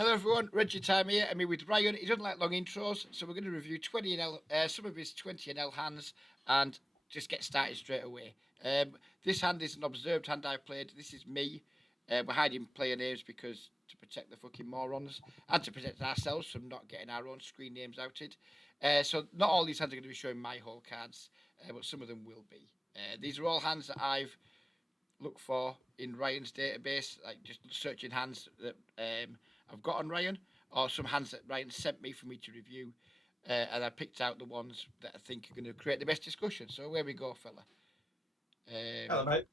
Hello everyone, Reggie Time here. I mean with Ryan, he doesn't like long intros, so we're going to review 20NL, some of his 20NL hands, and just get started straight away. This hand is an observed hand I played. This is me. We're hiding player names because to protect the fucking morons and to protect ourselves from not getting our own screen names outed. So not all these hands are going to be showing my whole cards, but some of them will be. These are all hands that I've look for in Ryan's database, like just searching hands that I've got on Ryan, or some hands that Ryan sent me for me to review, and I picked out the ones that I think are going to create the best discussion. So where we go, fella. Hello, Um, mate.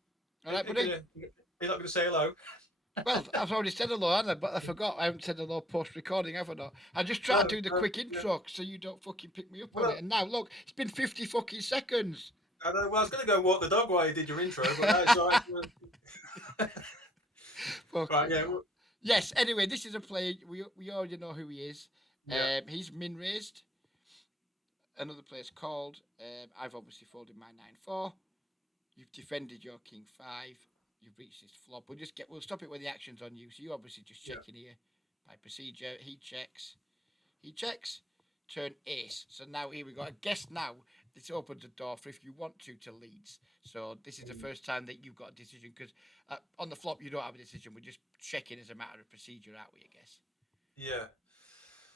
all right, buddy. You're not going to say hello? Well, I've already said hello, haven't I? But I forgot I haven't said hello post recording, have I not? I just try to No, do the no, quick yeah. intro so you don't fucking pick me up on it. Well, And now look, it's been 50 fucking seconds. I know, well, I was going to go walk the dog while you did your intro, but no, it's all right. Right, Fucking yeah, hell. Yes. Anyway, this is a player we already know who he is. yeah, He's min raised. Another player's called. I've obviously folded my 9-4. You've defended your king 5. You've reached this flop. We'll stop it when the action's on you. So you obviously just yeah. check in here by procedure. He checks. He checks. Turn ace. So now here we go. I guess now this opens the door for if you want to leads. So this is the first time that you've got a decision because on the flop you don't have a decision. We're just checking as a matter of procedure, aren't we? I guess. Yeah.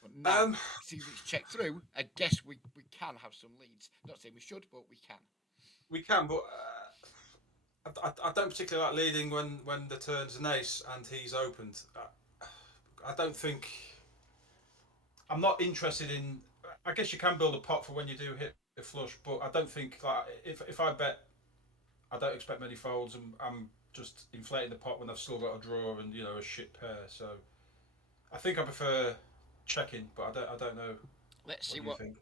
But now, Um, since it's checked through, I guess we can have some leads. Not saying we should, but we can. we can, but I don't particularly like leading when the turn's an ace and he's opened. I don't think I'm not interested in. I guess you can build a pot for when you do hit a flush, but I don't think like if I bet, I don't expect many folds. I'm just inflating the pot when I've still got a draw and a shit pair. So I think I prefer checking, but I don't know. Let's What see do you what think?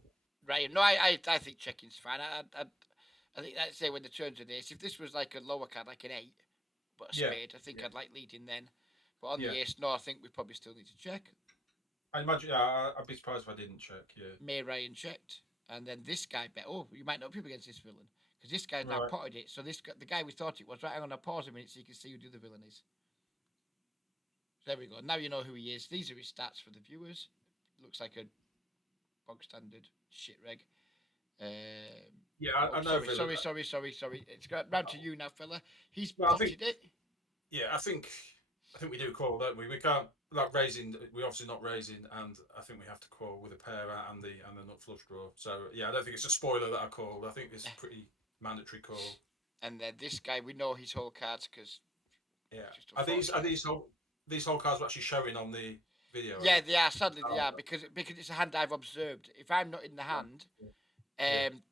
Ryan. No, I think checking's fine. I think let's say when the turns are this. If this was like a lower card, like an 8, but a Yeah, spade, I think yeah, I'd like leading then. But on yeah. the ace, no, I think we probably still need to check. I imagine. Yeah, I'd be surprised if I didn't check. Yeah. May Ryan checked, and then this guy bet. Oh, you might not be up against this villain because this guy's now Right. potted it. So the guy we thought it was. Right, I'm gonna pause a minute so you can see who the other villain is. So there we go. Now you know who he is. These are his stats for the viewers. Looks like a bog standard shit reg. Yeah, Oh, I know sorry, Villa. sorry, sorry, sorry, sorry. It's got round to you now, fella. He's Well, I think. potted it. Yeah, I think we do call, don't we? We can't like raising. We're obviously not raising, and I think we have to call with a pair and the nut flush draw. So yeah, I don't think it's a spoiler that I called. I think it's a pretty mandatory call. And then this guy, we know his whole cards because Yeah. just Are these are unfortunate. these whole cards are actually showing on the video? Are Yeah, they? they are. Sadly, they Oh, are because it's a hand I've observed. If I'm not in the right. hand, Yeah. um,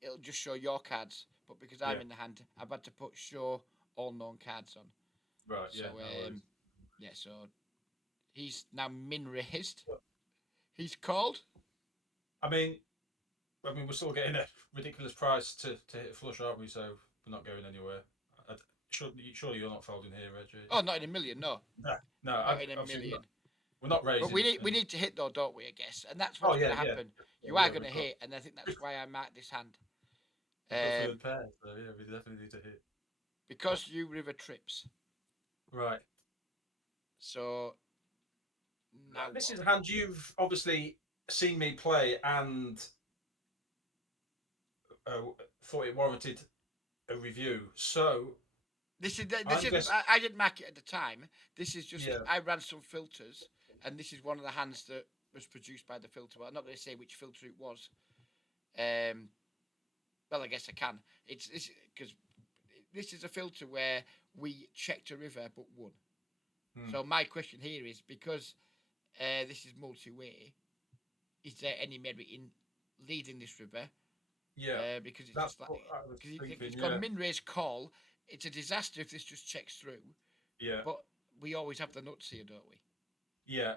it'll just show your cards. But because I'm Yeah. in the hand, I've had to put show all known cards on. Right. So Yeah. No worries. yeah, so he's now min raised. He's called. I mean, we're still getting a ridiculous price to hit a flush, aren't we? So we're not going anywhere. I, surely you're not folding here, Reggie. Oh, not in a million. No, No, no. not in a Obviously million. we're not But raising. we And need to hit though, don't we? I guess, and that's oh what's going yeah, to yeah, happen. yeah, You are yeah. going to hit, and I think that's why I marked this hand. We've got Um, third pair, so yeah, we definitely need to hit. because you river trips. Right. So now This what? is a hand you've obviously seen me play and uh, thought it warranted a review. So This I'm is guess. I didn't mark it at the time. This is just Yeah, I ran some filters, and this is one of the hands that was produced by the filter. Well, I'm not going to say which filter it was. Um, well, I guess I can. It's this because this is a filter where we checked a river but won. hmm. So my question here is because this is multi-way, is there any merit in leading this river? Yeah. Because it's That's just like what I was because thinking. it's Yeah, gone min raise call. It's a disaster if this just checks through, yeah, but we always have the nuts here, don't we? yeah.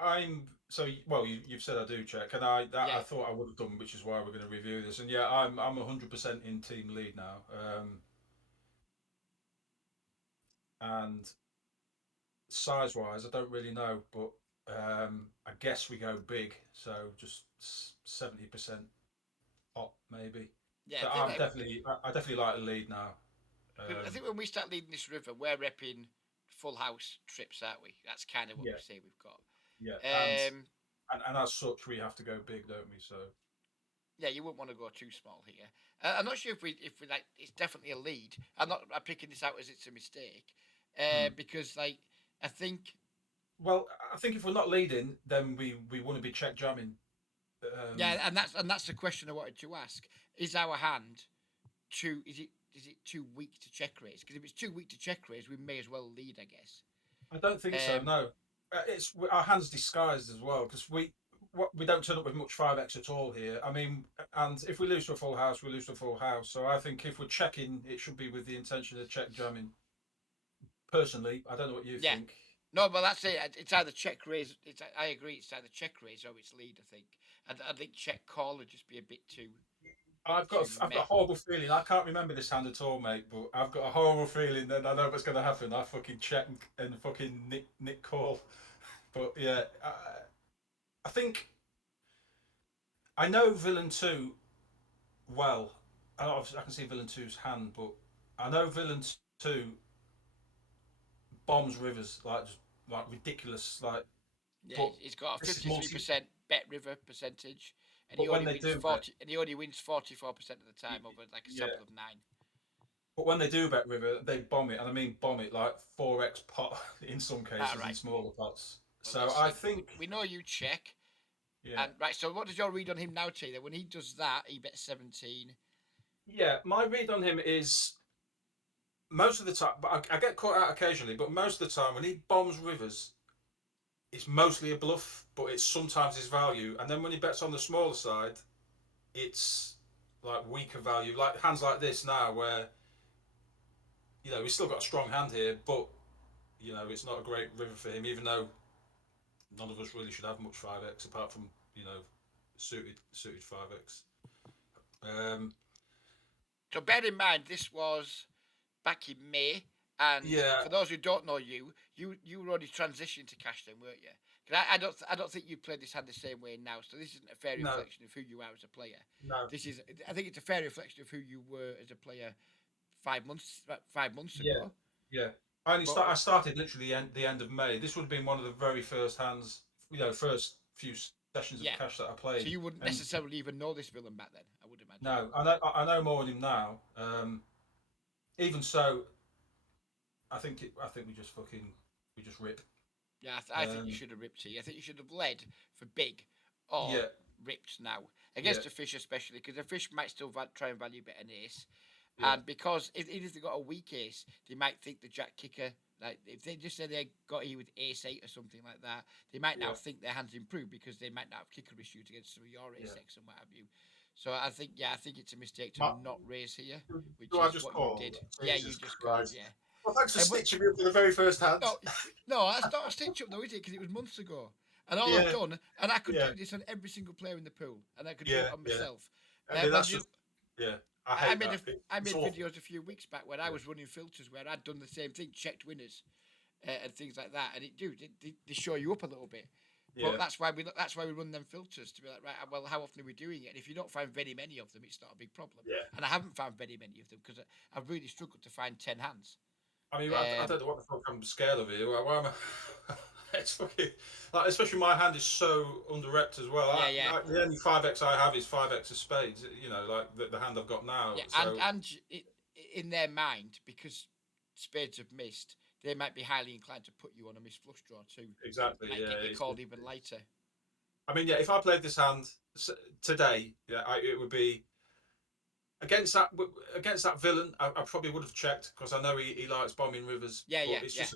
I'm so well. You've said I do check, and I Yeah, thought I would have done, which is why we're going to review this. And yeah, I'm 100% in team lead now. And size wise, I don't really know, but I guess we go big, so just 70% op maybe. yeah. So I definitely like the lead now. I Um, think when we start leading this river, we're repping full house trips, aren't we? That's kind of what Yeah, we say we've got. yeah, Um, and as such, we have to go big, don't we? So yeah, you wouldn't want to go too small here. I'm not sure if we like. It's definitely a lead. I'm picking this out as it's a mistake, hmm. because like I think Well, I think if we're not leading, then we want to be check jamming. yeah, Um, and that's the question I wanted to ask. Is our hand too? Is it too weak to check raise? Because if it's too weak to check raise, we may as well lead, I guess. I don't think so. Um, No, it's our hands disguised as well because we don't turn up with much 5x at all here. I mean, and if we lose to a full house, we lose to a full house. So I think if we're checking, it should be with the intention of check jamming. Personally, I don't know what you yeah, think. no, but that's it. It's either check raise. I agree. It's either check raise or it's lead. I think. I think check call would just be a bit too I've got meh. a horrible feeling. I can't remember this hand at all, mate. But I've got a horrible feeling that I know what's going to happen. I fucking check and fucking nick call. But yeah, I think I know Villain Two well. And obviously, I can see Villain Two's hand, but I know Villain Two bombs rivers like just like ridiculous. Like, Yeah, but he's got a this is 53% bet river percentage, and he But when only they wins do bet, 40, and he only wins 44% of the time over like a yeah. sample of 9. But when they do bet river, they bomb it, and I mean bomb it like 4x pot in some Ah, cases in right. smaller pots. Well, So let's I see. think, We know you check, yeah, and right. So what does your read on him now tell you? That when he does that, he bets 17. yeah. My read on him is most of the time, but I get caught out occasionally. But most of the time, when he bombs rivers, it's mostly a bluff, but it's sometimes his value. And then when he bets on the smaller side, it's like weaker value, like hands like this now, where he's still got a strong hand here, but it's not a great river for him, even though none of us really should have much 5x apart from suited 5x. Um, So bear in mind, this was back in May, and yeah, for those who don't know you were already transitioned to cash then, weren't you? Because I don't think you played this hand the same way now. So this isn't a fair no, reflection of who you are as a player. no, This is, I think it's a fair reflection of who you were as a player 5 months yeah, ago. yeah. I But started literally the end of May. This would have been one of the very first hands, first few sessions of yeah, cash that I so played. you wouldn't And necessarily even know this villain back then, I would imagine. no, I know more than him now. Even so, I think we just rip. Yeah, I think you Um, should have ripped here. I think you should have led for big or yeah, ripped now yeah, against a fish, especially because the fish might still try and value bet an ace, yeah, and because if they've got a weak ace, they might think the jack kicker. Like if they just say they got you with ace 8 or something like that, they might now yeah, think their hands improved because they might not have kicker issues against some of your ace yeah. 6 and what have you. So I think it's a mistake to My, not raise here, which do I is just what you call? did. Yeah, you Jesus just called. Christ. Yeah, Well, thanks for but stitching me up for the very first hand. no, no, that's not a stitch up though, is it? Because it was months ago. And all I've Yeah, done, and I could yeah, do this on every single player in the pool, and I could do yeah, it on yeah. myself. I mean, Well, that's just, yeah. I I hate made a, that. I It's made awful. videos a few weeks back when I Yeah, was running filters where I'd done the same thing, checked winners, and things like that, and they show you up a little bit. But yeah, that's why we run them filters to be like, right, well, how often are we doing it? And if you don't find very many of them, it's not a big problem. yeah. And I haven't found very many of them because I've really struggled to find 10 hands. I mean, I Um, don't know what the fuck I'm scared of here. Why am I? It's fucking like, especially my hand is so underrepped as well. yeah, yeah. The only 5x I have is 5x of spades. Like the hand I've got now. Yeah, and So and it, in their mind, because spades have missed, they might be highly inclined to put you on a missed flush draw too. exactly, Might yeah. get you called even later. I mean, yeah. If I played this hand today, yeah, it would be against that villain. I probably would have checked because I know he likes bombing rivers, Yeah, but yeah, yeah.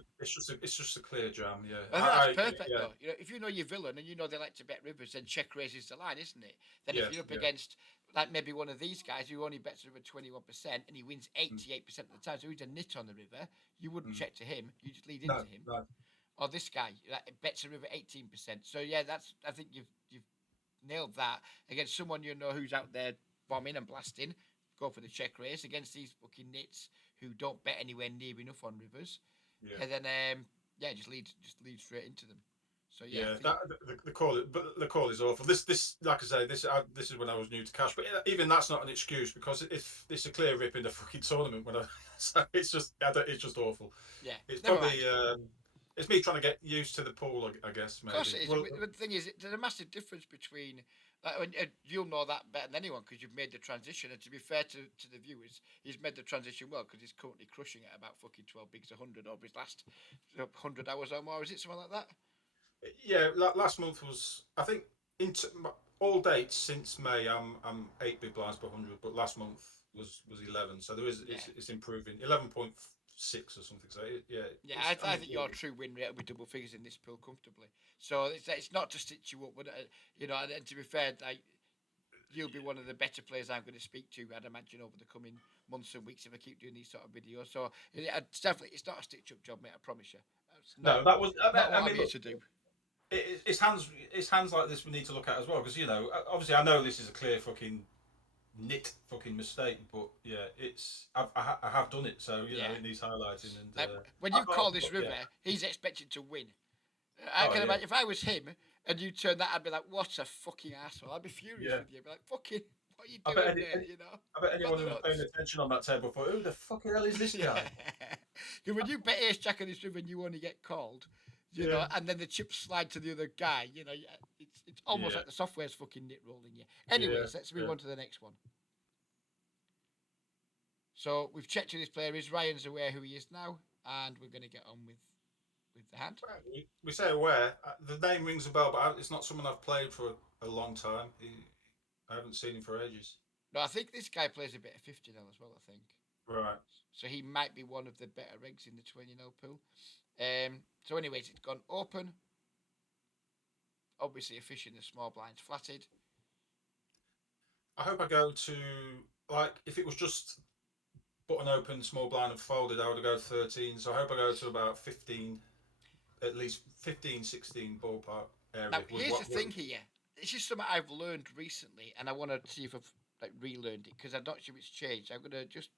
it's just a clear jam. Yeah, I think that's perfect yeah, though. If you know your villain and you know they like to bet rivers, then check raises the line, isn't it? Then yeah, if you're up yeah, against like maybe one of these guys who only bets river 21% and he wins mm, 88% of the time, so he's a nit on the river, you wouldn't mm. check to him. You just lead No, into him. no, Or this guy that bets a river 18%. So yeah, I think you've nailed that against someone you know who's out there bombing and blasting. Go for the check raise against these fucking nits who don't bet anywhere near enough on rivers, yeah. and then yeah, just lead straight into them. So yeah, Yeah, I think that the call, but the call is awful. This, like I say, this is when I was new to cash, but even that's not an excuse because if it's a clear rip in the fucking tournament when I, so it's just it's just awful. yeah, It's never mind. probably it's me trying to get used to the pool, I guess Of course maybe. it is. Well, But the thing is, there's a massive difference between. You'll know that better than anyone because you've made the transition. And to be fair to the viewers, he's made the transition well because he's currently crushing it about fucking 12 bigs 100 over his last 100 hours or more. Is it something like that? yeah, last month was I think into all dates since May. I'm 8 big blinds per 100, but last month was 11. So there is Yeah. it's improving 11.6 or something. So yeah, Yeah, it's I think your true win rate will be double figures in this pool comfortably. So it's not to stitch you up, but and to be fair, like you'll be one of the better players I'm going to speak to, I'd imagine, over the coming months and weeks if I keep doing these sort of videos. So it's not a stitch up job, mate. I promise you. It's no, that was. not I what I'm mean, here look, to do. it's hands like this we need to look at as well because obviously I know this is a clear fucking fucking mistake, but yeah, I have done it, so Yeah. it needs highlighting and Like when you call this river, yeah. he's expected to win. I Oh can yeah, imagine if I was him and you turned that, I'd be like, "What a fucking asshole!" I'd be furious yeah. with you. I'd be like, "Fucking, what are you I bet doing, mate?" I bet You've got anyone the who was paying nuts. attention on that table thought, who the fucking hell is this Yeah. guy? Because when you bet ace jack on this river and you only get called, Yeah, and then the chips slide to the other guy, it's almost yeah, like the software's fucking nit rolling you. yeah, Anyways, let's move yeah. on to the next one. So we've checked who this player is. Ryan's aware who he is now, and we're going to get on with the hand. We say aware. The name rings a bell, but it's not someone I've played for a long time. I haven't seen him for ages. No, I think this guy plays a bit of 50 now as well. I think Right. so. He might be one of the better eggs in the 20 pool. So, anyways, it's gone open. Obviously, a fish in the small blinds flatted. I hope I go to like if it was just button open, small blind and folded, I would go 13. So I hope I go to about 15, at least 15, 16 ballpark Now, area. Was here's the what thing here. This is something I've learned recently, and I want to see if I've relearned it because I'm not sure it's changed. I'm gonna just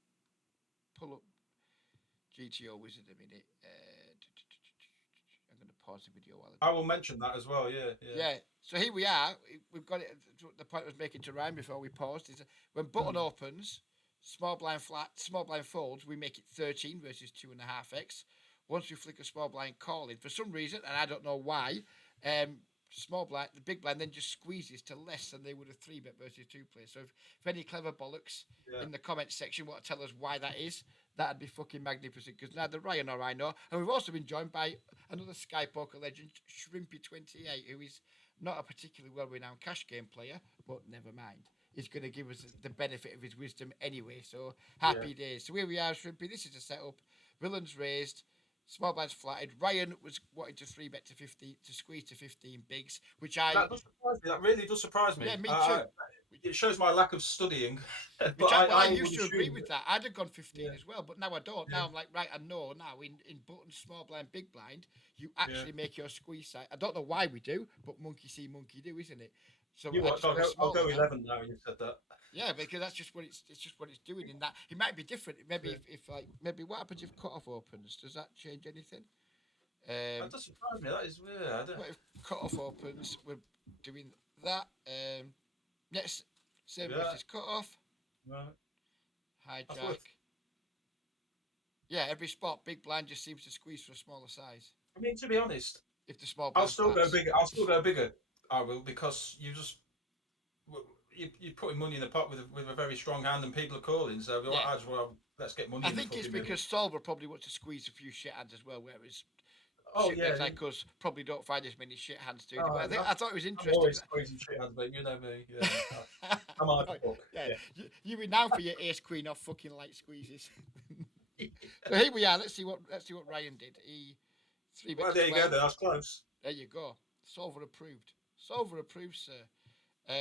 pull up GTO Wizard a minute. I'm gonna pause the video while I I do will that. mention that as well. Yeah, yeah. Yeah. So here we are. We've got it. The point I was making to Ryan before we paused is when button opens, small blind flat, small blind folds, we make it 13 versus 2.5x. Once we flick a small blind call in, for some reason, and I don't know why, small blind, the big blind then just squeezes to less than they would have 3-bet versus 2 play. So if any clever bollocks Yeah. in the comments section want to tell us why that is, that'd be fucking magnificent because neither Ryan or I know. And we've also been joined by another Sky Poker legend, Shrimpy28, who is not a particularly well renowned cash game player, but never mind. He's going to give us the benefit of his wisdom anyway. So Yeah. happy days. So here we are, Shrimpy. This is a setup. Villains raised. Small blinds flatted. Ryan was wanting to 3-bet to 50 to squeeze to 15 bigs, which I That does surprise me. That really does surprise me. yeah me too. It shows my lack of studying, but I I would used to agree assume with that. that. I'd have gone 15 Yeah, as well, but now I don't. yeah, Now I'm like, right, I know now in button, small blind, big blind, you yeah. actually make your squeeze size. I don't know why we do, but monkey see, monkey do, isn't it? So You I what? just go I'll smaller go now. 11 now. You said that. Yeah, because that's just what it's just what it's doing in that. It might be different. Maybe Yeah. if like maybe what happens if cut off opens? Does that change anything? That does surprise me. That is weird. I don't. What if cut off opens? We're doing that. Next, same Yeah. versus cut off. Right. That's Hijack. worth. Yeah, every spot, big blind just seems to squeeze for a smaller size. I mean, to be honest, If the small I'll blind still go flats. bigger. I'll still go bigger. I will because you're putting money in the pot with a very strong hand and people are calling. So Yeah. I just well, let's get money I in the think it's fucking middle. because Solver probably wants to squeeze a few shit hands as well, whereas Oh shit yeah. legs like us probably don't find as many shit hands doing it. Oh, But I thought it was I'm interesting. always squeezing shit hands, mate. You know me. Yeah. I'm out Oh, of book. yeah, Yeah. you renowned for your ace queen off fucking light squeezes. So here we are. Let's see what Ryan did. He 3-bet Well, to there you go. 12. Then that's close. There you go. Solver approved. Solver approved, sir.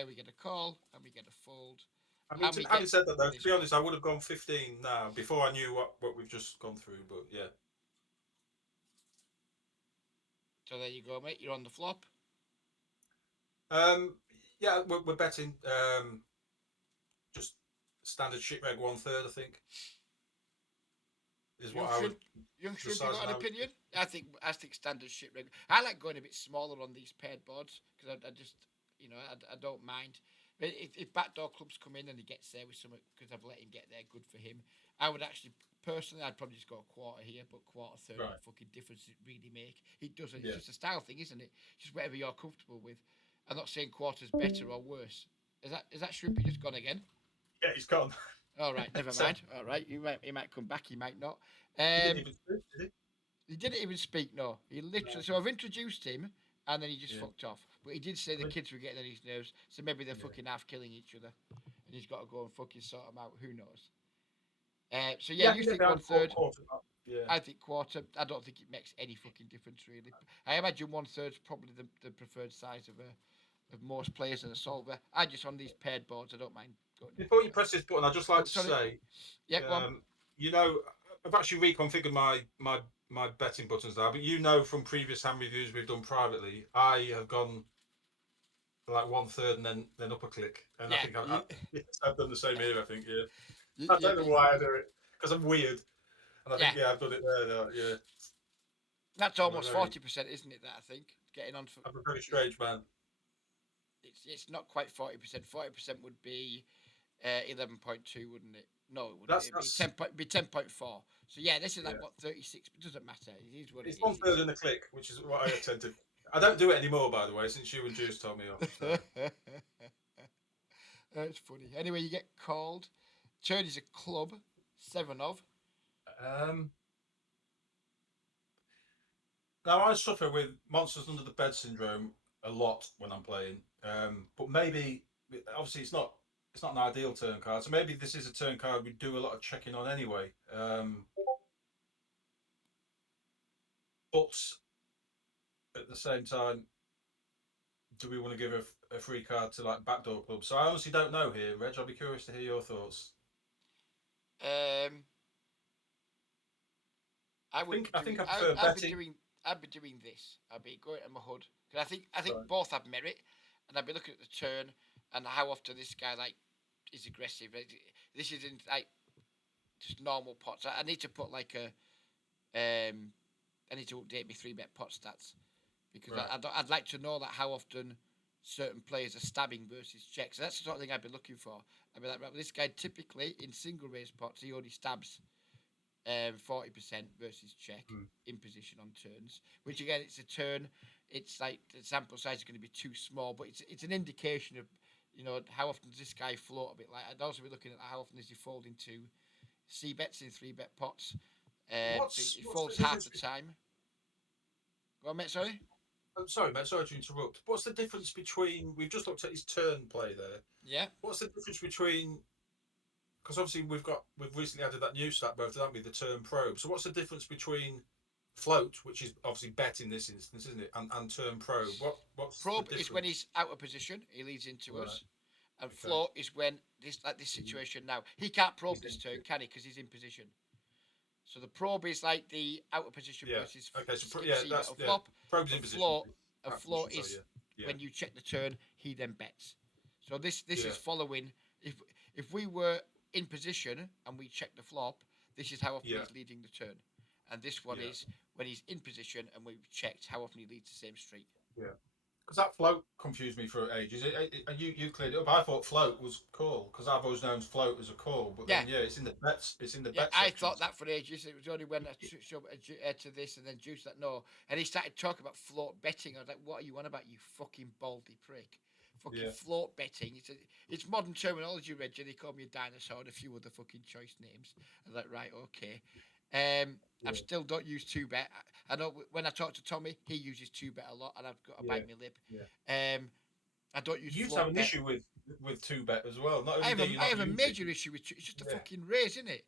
We get a call and we get a fold. I mean, And we having get said that, though, to this be one. honest, I would have gone 15 now before I knew what we've just gone through. But yeah. So there you go, mate. You're on the flop. Um, yeah, we're betting just standard shit reg 1/3. I think is Young what I would. Shrimp, young The Shrimp, you size got and an I would. opinion? I think standard ship rig. I like going a bit smaller on these paired boards because I just I don't mind. But if backdoor clubs come in and he gets there with something because I've let him get there, good for him. I would actually personally, I'd probably just go a quarter here, but quarter third. Right. What fucking difference does it really make? It doesn't. It's Yeah. just a style thing, isn't it? Just whatever you're comfortable with. I'm not saying quarters better or worse. Is that Shrimpy just gone again? Yeah, he's gone. All right, never So mind. All right, he might come back. He might not. he didn't Um, even speak, did he didn't even speak. No, he he? literally. No. So I've introduced him, and then he just Yeah. fucked off. But he did say I the mean, kids were getting on his nerves, so maybe they're yeah. fucking half killing each other, and he's got to go and fucking sort them out. Who knows? So yeah, Yeah, I you can get think down one to third. quarter. Yeah. I think quarter. I don't think it makes any fucking difference really. I imagine one third's probably the preferred size of most players in a solver. I just on these paired boards. I don't mind going a bit Before you bigger. press this button, I'd just like Oh, to sorry. say, Yeah, go on. um, you know, I've actually reconfigured my betting buttons now. But from previous hand reviews we've done privately, I have gone like one third and then up a click, and I Yeah, think yes, I've done the same here. I think, yeah. you, I you, don't know why I do it because I'm weird, and I yeah. think I've done it there. Yeah, That's I'm a almost very 40%, isn't it? That I think getting on for. I'm a very Yeah, strange man. it's not quite 40%. 40% would be 11.2, wouldn't it? No, it wouldn't. That's It'd be that's 10.4. So yeah, this is like yeah. what 36. It doesn't matter. It is what it It's one is. third and a click, which is what I tend to. I don't do it anymore, by the way, since you and Juice told me off. So. That's funny. Anyway, you get called. Turn is a club. 7 of. Um, Now I suffer with monsters under the bed syndrome a lot when I'm playing, but maybe obviously it's not an ideal turn card, so maybe this is a turn card we do a lot of checking on anyway. But at the same time, do we want to give a free card to like backdoor club? So I honestly don't know here, Reg. I'll be curious to hear your thoughts. Um, I would be I doing. think I prefer I'd be betting. doing. I'd be doing this. I'd be going to my hood because I think Right. both have merit, and I'd be looking at the turn and how often this guy like is aggressive. This isn't like just normal pots. I need to put like a. I need to update my 3-bet pot stats because Right. I'd like to know that how often certain players are stabbing versus checks. So that's the sort of thing I'd be looking for. I'd be like, right, well, this guy typically in single raise pots he only stabs 40% versus check Hmm. in position on turns. Which again, it's a turn. It's like the sample size is going to be too small, but it's an indication of how often does this guy float a bit. Like I'd also be looking at how often is he folding to C bets in 3-bet pots. So he What's the folds half difference? the time. Go on, mate. Sorry. I'm sorry, mate. Sorry to interrupt. What's the difference between? We've just looked at his turn play there. Yeah. What's the difference between? Because obviously we've recently added that new stat both, haven't we? The turn probe. So what's the difference between float, which is obviously bet in this instance, isn't it, and turn probe? What's the Probe is when difference? he's out of position. He leads into Right. us. And Okay. float is when this situation now. He can't probe He's this in. turn, can he? Because he's in position. So the probe is like the out of position Yeah. versus Okay. So skip yeah, C bet that's or yeah. flop. Probe's And in position. float a Out of float position. Sorry. is Yeah. when you check the turn, he then bets. So this Yeah. is following if we were in position and we check the flop, this is how often Yeah. he's leading the turn. And this one Yeah. is when he's in position and we've checked how often he leads the same street. Yeah. Because that float confused me for ages. And you cleared it up. I thought float was call because I've always known float as a call, but Yeah, then yeah, it's in the bets. It's in the yeah, bet I section. thought that for ages. It was only when I showed to this and then Juice that no. And he started talking about float betting. I was like, what are you on about, you fucking baldy prick? Fucking Yeah. float betting. It's modern terminology, Reggie. They call me a dinosaur and a few other fucking choice names. I was like, right, okay. I Yeah. still don't use 2-bet. I know when I talk to Tommy, he uses 2-bet a lot and I've got to Yeah. bite my lip. Yeah. I don't use You used to have float an bet. issue with two bet as well. Not I only have do a you I not have a use it. major issue with it's just a Yeah. fucking raise, isn't it?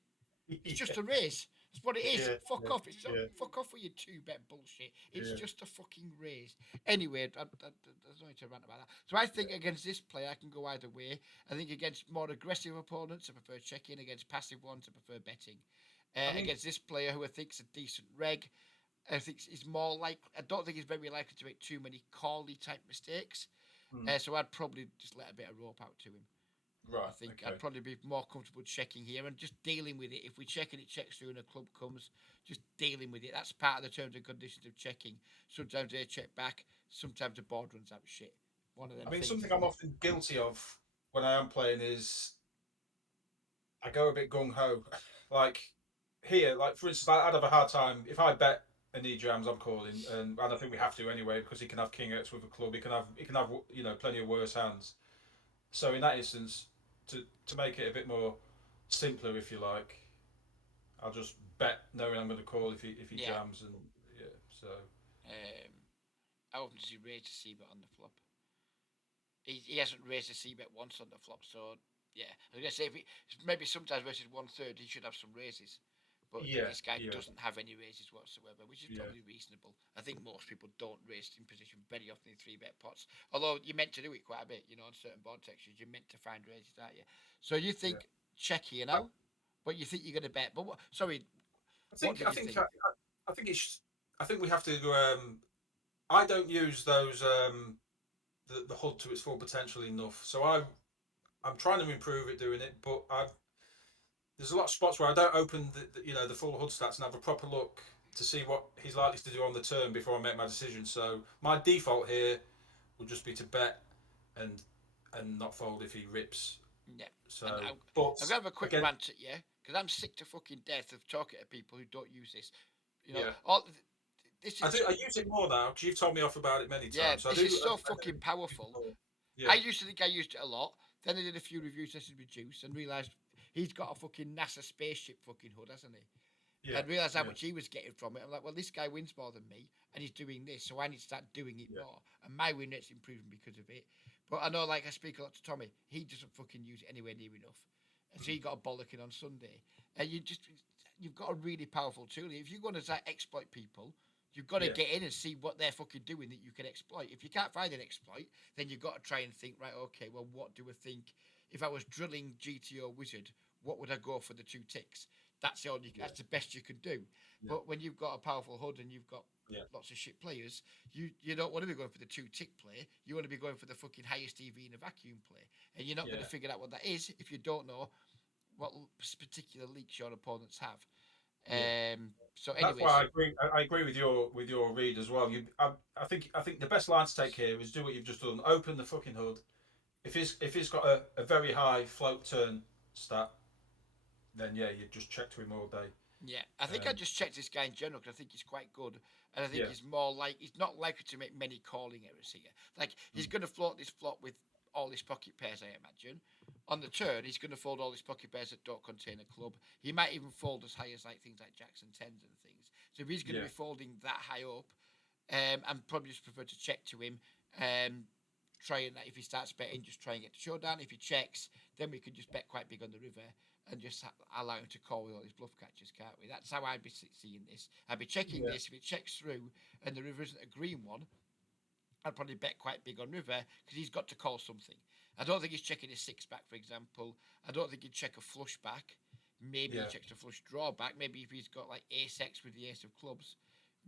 It's just a raise. That's what it is. Yeah. Fuck Yeah. off. It's not, Yeah. fuck off with your 2-bet bullshit. It's Yeah. just a fucking raise. Anyway, there's no need to rant about that. So I think against this player, I can go either way. I think against more aggressive opponents, I prefer checking. Against passive ones, I prefer betting. I mean, Against this player, who I think's a decent reg, I think he's more like. I don't think he's very likely to make too many cally type mistakes. hmm, So I'd probably just let a bit of rope out to him. I Right. think I'd Okay. probably be more comfortable checking here and just dealing with it. If we check and it checks through and a club comes, just dealing with it. That's part of the terms and conditions of checking. Sometimes they check back, sometimes the board runs out shit. One of them I mean, things, something isn't I'm it? often guilty of when I am playing is I go a bit gung ho. Like here, like for instance, I'd have a hard time if I bet a knee jams. I'm calling, and I don't think we have to anyway because he can have king X with a club. He can have plenty of worse hands. So in that instance, to make it a bit more simpler, if you like, I'll just bet knowing I'm going to call if he Yeah. jams and yeah. So Um, how often does he raise the C bet on the flop? He hasn't raised the C bet once on the flop, so yeah. I was gonna say if he, maybe sometimes versus 1/3 he should have some raises, but yeah, this guy yeah, doesn't have any raises whatsoever, which is yeah, probably reasonable. I think most people don't raise in position very often in three bet pots. Although you're meant to do it quite a bit, on certain board textures, you're meant to find raises, aren't you? So you yeah. think check here I, now, but you think you're gonna bet. But what? Sorry, I what think do I you think think? I think it's I think we have to. I don't use those the HUD to its full potential enough. So I'm trying to improve it doing it, but there's a lot of spots where I don't open the full HUD stats and have a proper look to see what he's likely to do on the turn before I make my decision. So my default here would just be to bet and not fold if he rips. Yeah, and So, but I'm gonna have a quick again, rant at you because I'm sick to fucking death of talking to people who don't use this. yeah, All this I is do. I use it more now because you've told me off about it many yeah, times. So I this is do. so I fucking do use it powerful. more. I Yeah, used to think I used it a lot. Then I did a few review sessions with Juice and realised he's got a fucking NASA spaceship fucking hood, hasn't he? yeah, And realised how yeah, much he was getting from it. I'm like, well, this guy wins more than me, and he's doing this, so I need to start doing it yeah, more. And my win rate's improving because of it. But I know, like, I speak a lot to Tommy. He doesn't fucking use it anywhere near enough, and so mm, he got a bollocking on Sunday. And you've got a really powerful tool. If you're going to like, exploit people, you've got to yeah, get in and see what they're fucking doing that you can exploit. If you can't find an exploit, then you've got to try and think, right, okay, well, what do I think? If I was drilling GTO Wizard, what would I go for the two ticks? That's the only, yeah, that's the best you can do. yeah, But when you've got a powerful HUD and you've got yeah, lots of shit players, you don't want to be going for the two tick play. You want to be going for the fucking highest EV in a vacuum play, and you're not going to yeah. figure out what that is if you don't know what particular leaks your opponents have. Yeah. So, That's why I anyways, agree. I agree with your read as well. I think the best line to take here is do what you've just done. Open the fucking hood. If he's got a very high float turn stat, then yeah, you just check to him all day. yeah, I think I Um, just checked this guy in general because I think he's quite good, and I think yeah, he's not likely to make many calling errors here. Like he's mm, going to float this flop with all his pocket pairs, I imagine. On the turn, he's going to fold all his pocket pairs that don't contain a club. He might even fold as high as like things like jacks and tens and things. So if he's going to yeah, be folding that high up, I'm probably just prefer to check to him. Try and if he starts betting, just try and get to showdown. If he checks, then we can just bet quite big on the river and just allow him to call with all his bluff catchers, can't we? That's how I'd be seeing this. I'd be checking yeah, this. If it checks through and the river isn't a green one, I'd probably bet quite big on river because he's got to call something. I don't think he's checking his six back, for example. I don't think he'd check a flush back. Maybe he yeah. checks a flush draw back. Maybe if he's got like ace X with the ace of clubs,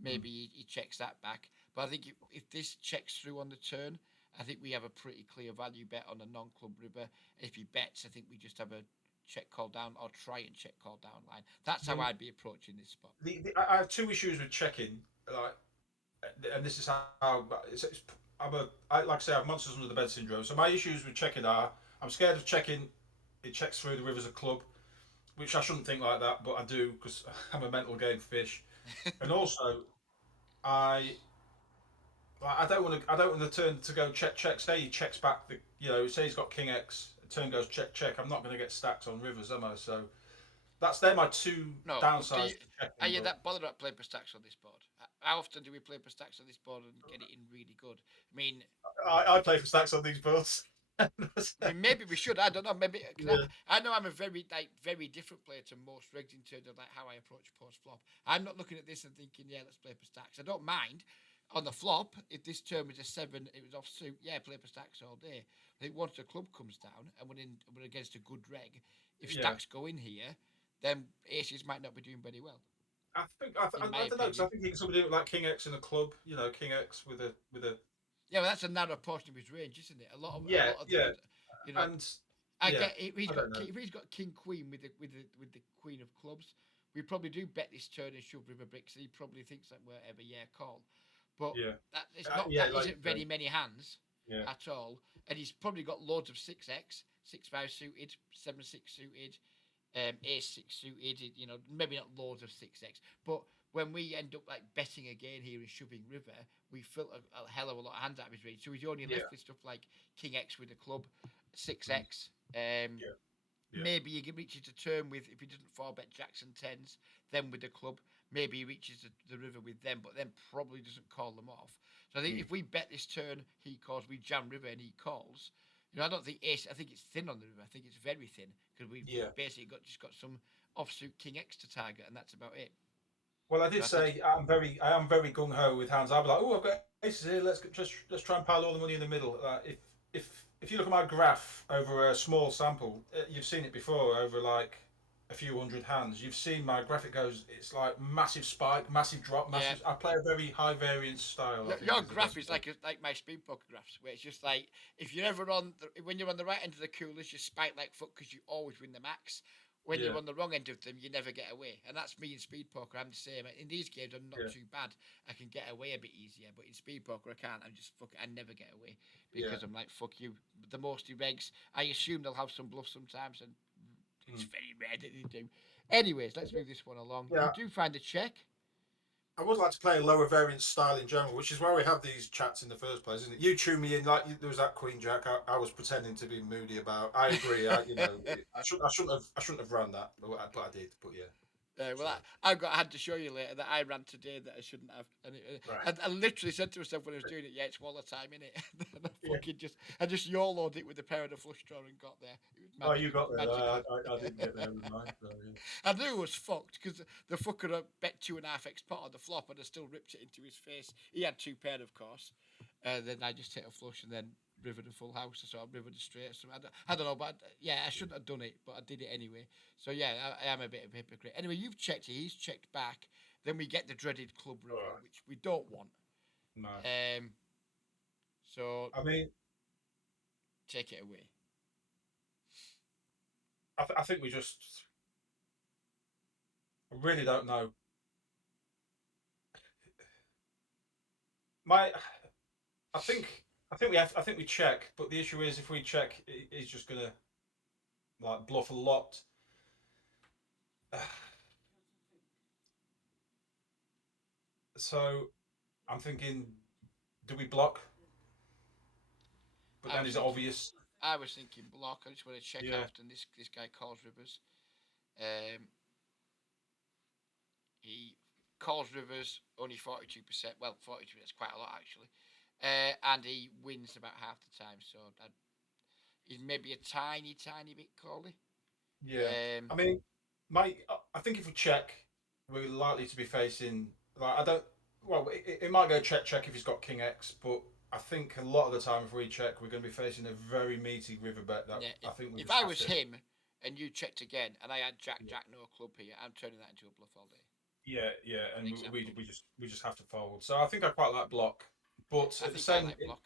Mm. maybe he checks that back. But I think if this checks through on the turn, I think we have a pretty clear value bet on a non-club river. If he bets, I think we just have a check call down or try and check call down line. That's I how mean, I'd be approaching this spot. I have two issues with checking. Like, and this is how like I say, I have monsters under the bed syndrome. So my issues with checking are I'm scared of checking. It checks through the rivers of club, which I shouldn't think like that, but I do because I'm a mental game fish. And also, I I don't want to. I don't want the turn to go check check. Say he checks back the. Say he's got king X. Turn goes check check. I'm not going to get stacks on rivers, am I? So they're my two No, but downsides to are checking. you But that bothered about playing per stacks on this board? How often do we play per stacks on this board and get it in really good? I mean, I play for stacks on these boards. maybe we should. I don't know. Maybe because Yeah, I know I'm a very different player to most regs in terms of like how I approach post flop. I'm not looking at this and thinking, yeah, let's play per stacks. I don't mind on the flop if this turn was a seven, it was off suit. Yeah, play per stacks all day. I think once the club comes down and we're against a good reg, if yeah. stacks go in here, then aces might not be doing very well, I think in my I don't know because I opinion. think you can sort of do it like king X in a club. King X with a Yeah, well, that's a narrow portion of his range, isn't it? A yeah, lot of the yeah, good, you know, and I Yeah, get if he's I don't got know. if he's got king queen with the queen of clubs, we probably do bet this turn and shove river bricks. And he probably thinks that whatever, yeah, call, but Yeah, that it's not yeah, that like isn't you say. very many hands Yeah, at all, and he's probably got loads of 6x, 6-5 suited, 7-6 suited, ace 6 suited. Maybe not loads of 6x, but when we end up like betting again here and shoving river, we filter a hell of a lot of hands out of his range. So he's only yeah, left with stuff like king x with a club, mm, 6x. yeah, yeah, Maybe he reaches a turn with, if he doesn't four bet jacks and tens, then with the club. Maybe he reaches the river with them, but then probably doesn't call them off. So I think mm, if we bet this turn, he calls, we jam river and he calls. I don't think ace. I think it's thin on the river. I think it's very thin because we've yeah. basically just got some offsuit king x to target, and that's about it. Well, I So did I think say I am very gung ho with hands. I'll be like, oh, I've got aces here. Let's try and pile all the money in the middle. If you look at my graph over a small sample, you've seen it before over like a few hundred hands. You've seen my graphic goes. It's like massive spike, massive drop, yeah. massive. I play a very high variance style. I think Your is the graph best is way. like my speed poker graphs, where it's just like if you're ever when you're on the right end of the coolers, you spike like fuck because you always win the max. When you're Yeah, on the wrong end of them, you never get away, and that's me in speed poker. I'm the same. In these games, I'm not yeah, too bad. I can get away a bit easier, but in speed poker, I can't. I'm just fuck. I never get away yeah. because I'm like fuck you. The most regs, I assume they'll have some bluff sometimes, and it's Mm. very rare that they do. Anyways, let's move this one along. You Yeah, do find a check. I would like to play a lower variance style in general, which is why we have these chats in the first place, isn't it? You tune me in like there was that Queen Jack. I was pretending to be moody about. I agree. I shouldn't have run that, but I did. But yeah. Well, So I had to show you later that I ran today that I shouldn't have, and right. I literally said to myself when I was doing it, "Yeah, it's Waller time in it." And Yeah. I just YOLO'd it with the pair of the flush draw and got there. It was Oh, you magical, got there. magical. I didn't get there with mine. So yeah. I knew it was fucked because the fucker had bet 2.5x pot on the flop and I still ripped it into his face. He had two pair, of course. Then I just hit a flush and then rivered a full house, so I rivered a straight. So I don't know, but yeah, I shouldn't have done it, but I did it anyway. So yeah, I am a bit of a hypocrite. Anyway, you've checked it, he's checked back. Then we get the dreaded club All river, right. which we don't want. No. Um, so I mean, take it away. I think we just. I really don't know. My. I think we check, but the issue is if we check, he's just gonna like bluff a lot. So I'm thinking, do we block? But I then was is it thinking, obvious? I was thinking block. I just want to check how Yeah, often this guy calls rivers. Um, He calls rivers only 42%. Well, 42, that's quite a lot actually. And he wins about half the time. So he's maybe a tiny, tiny bit cally. yeah. Um, I mean, I think if we check, we're likely to be facing. Like, I don't. Well, it might go check if he's got King X, but I think a lot of the time if we check, we're going to be facing a very meaty river bet that yeah, I think we if just I have was to. him and you checked again and I had Jack, Yeah, Jack, no club here, I'm turning that into a bluff all day, yeah, for and example. we just have to fold. So I think I quite like block, Yeah, but I at the think I same like block.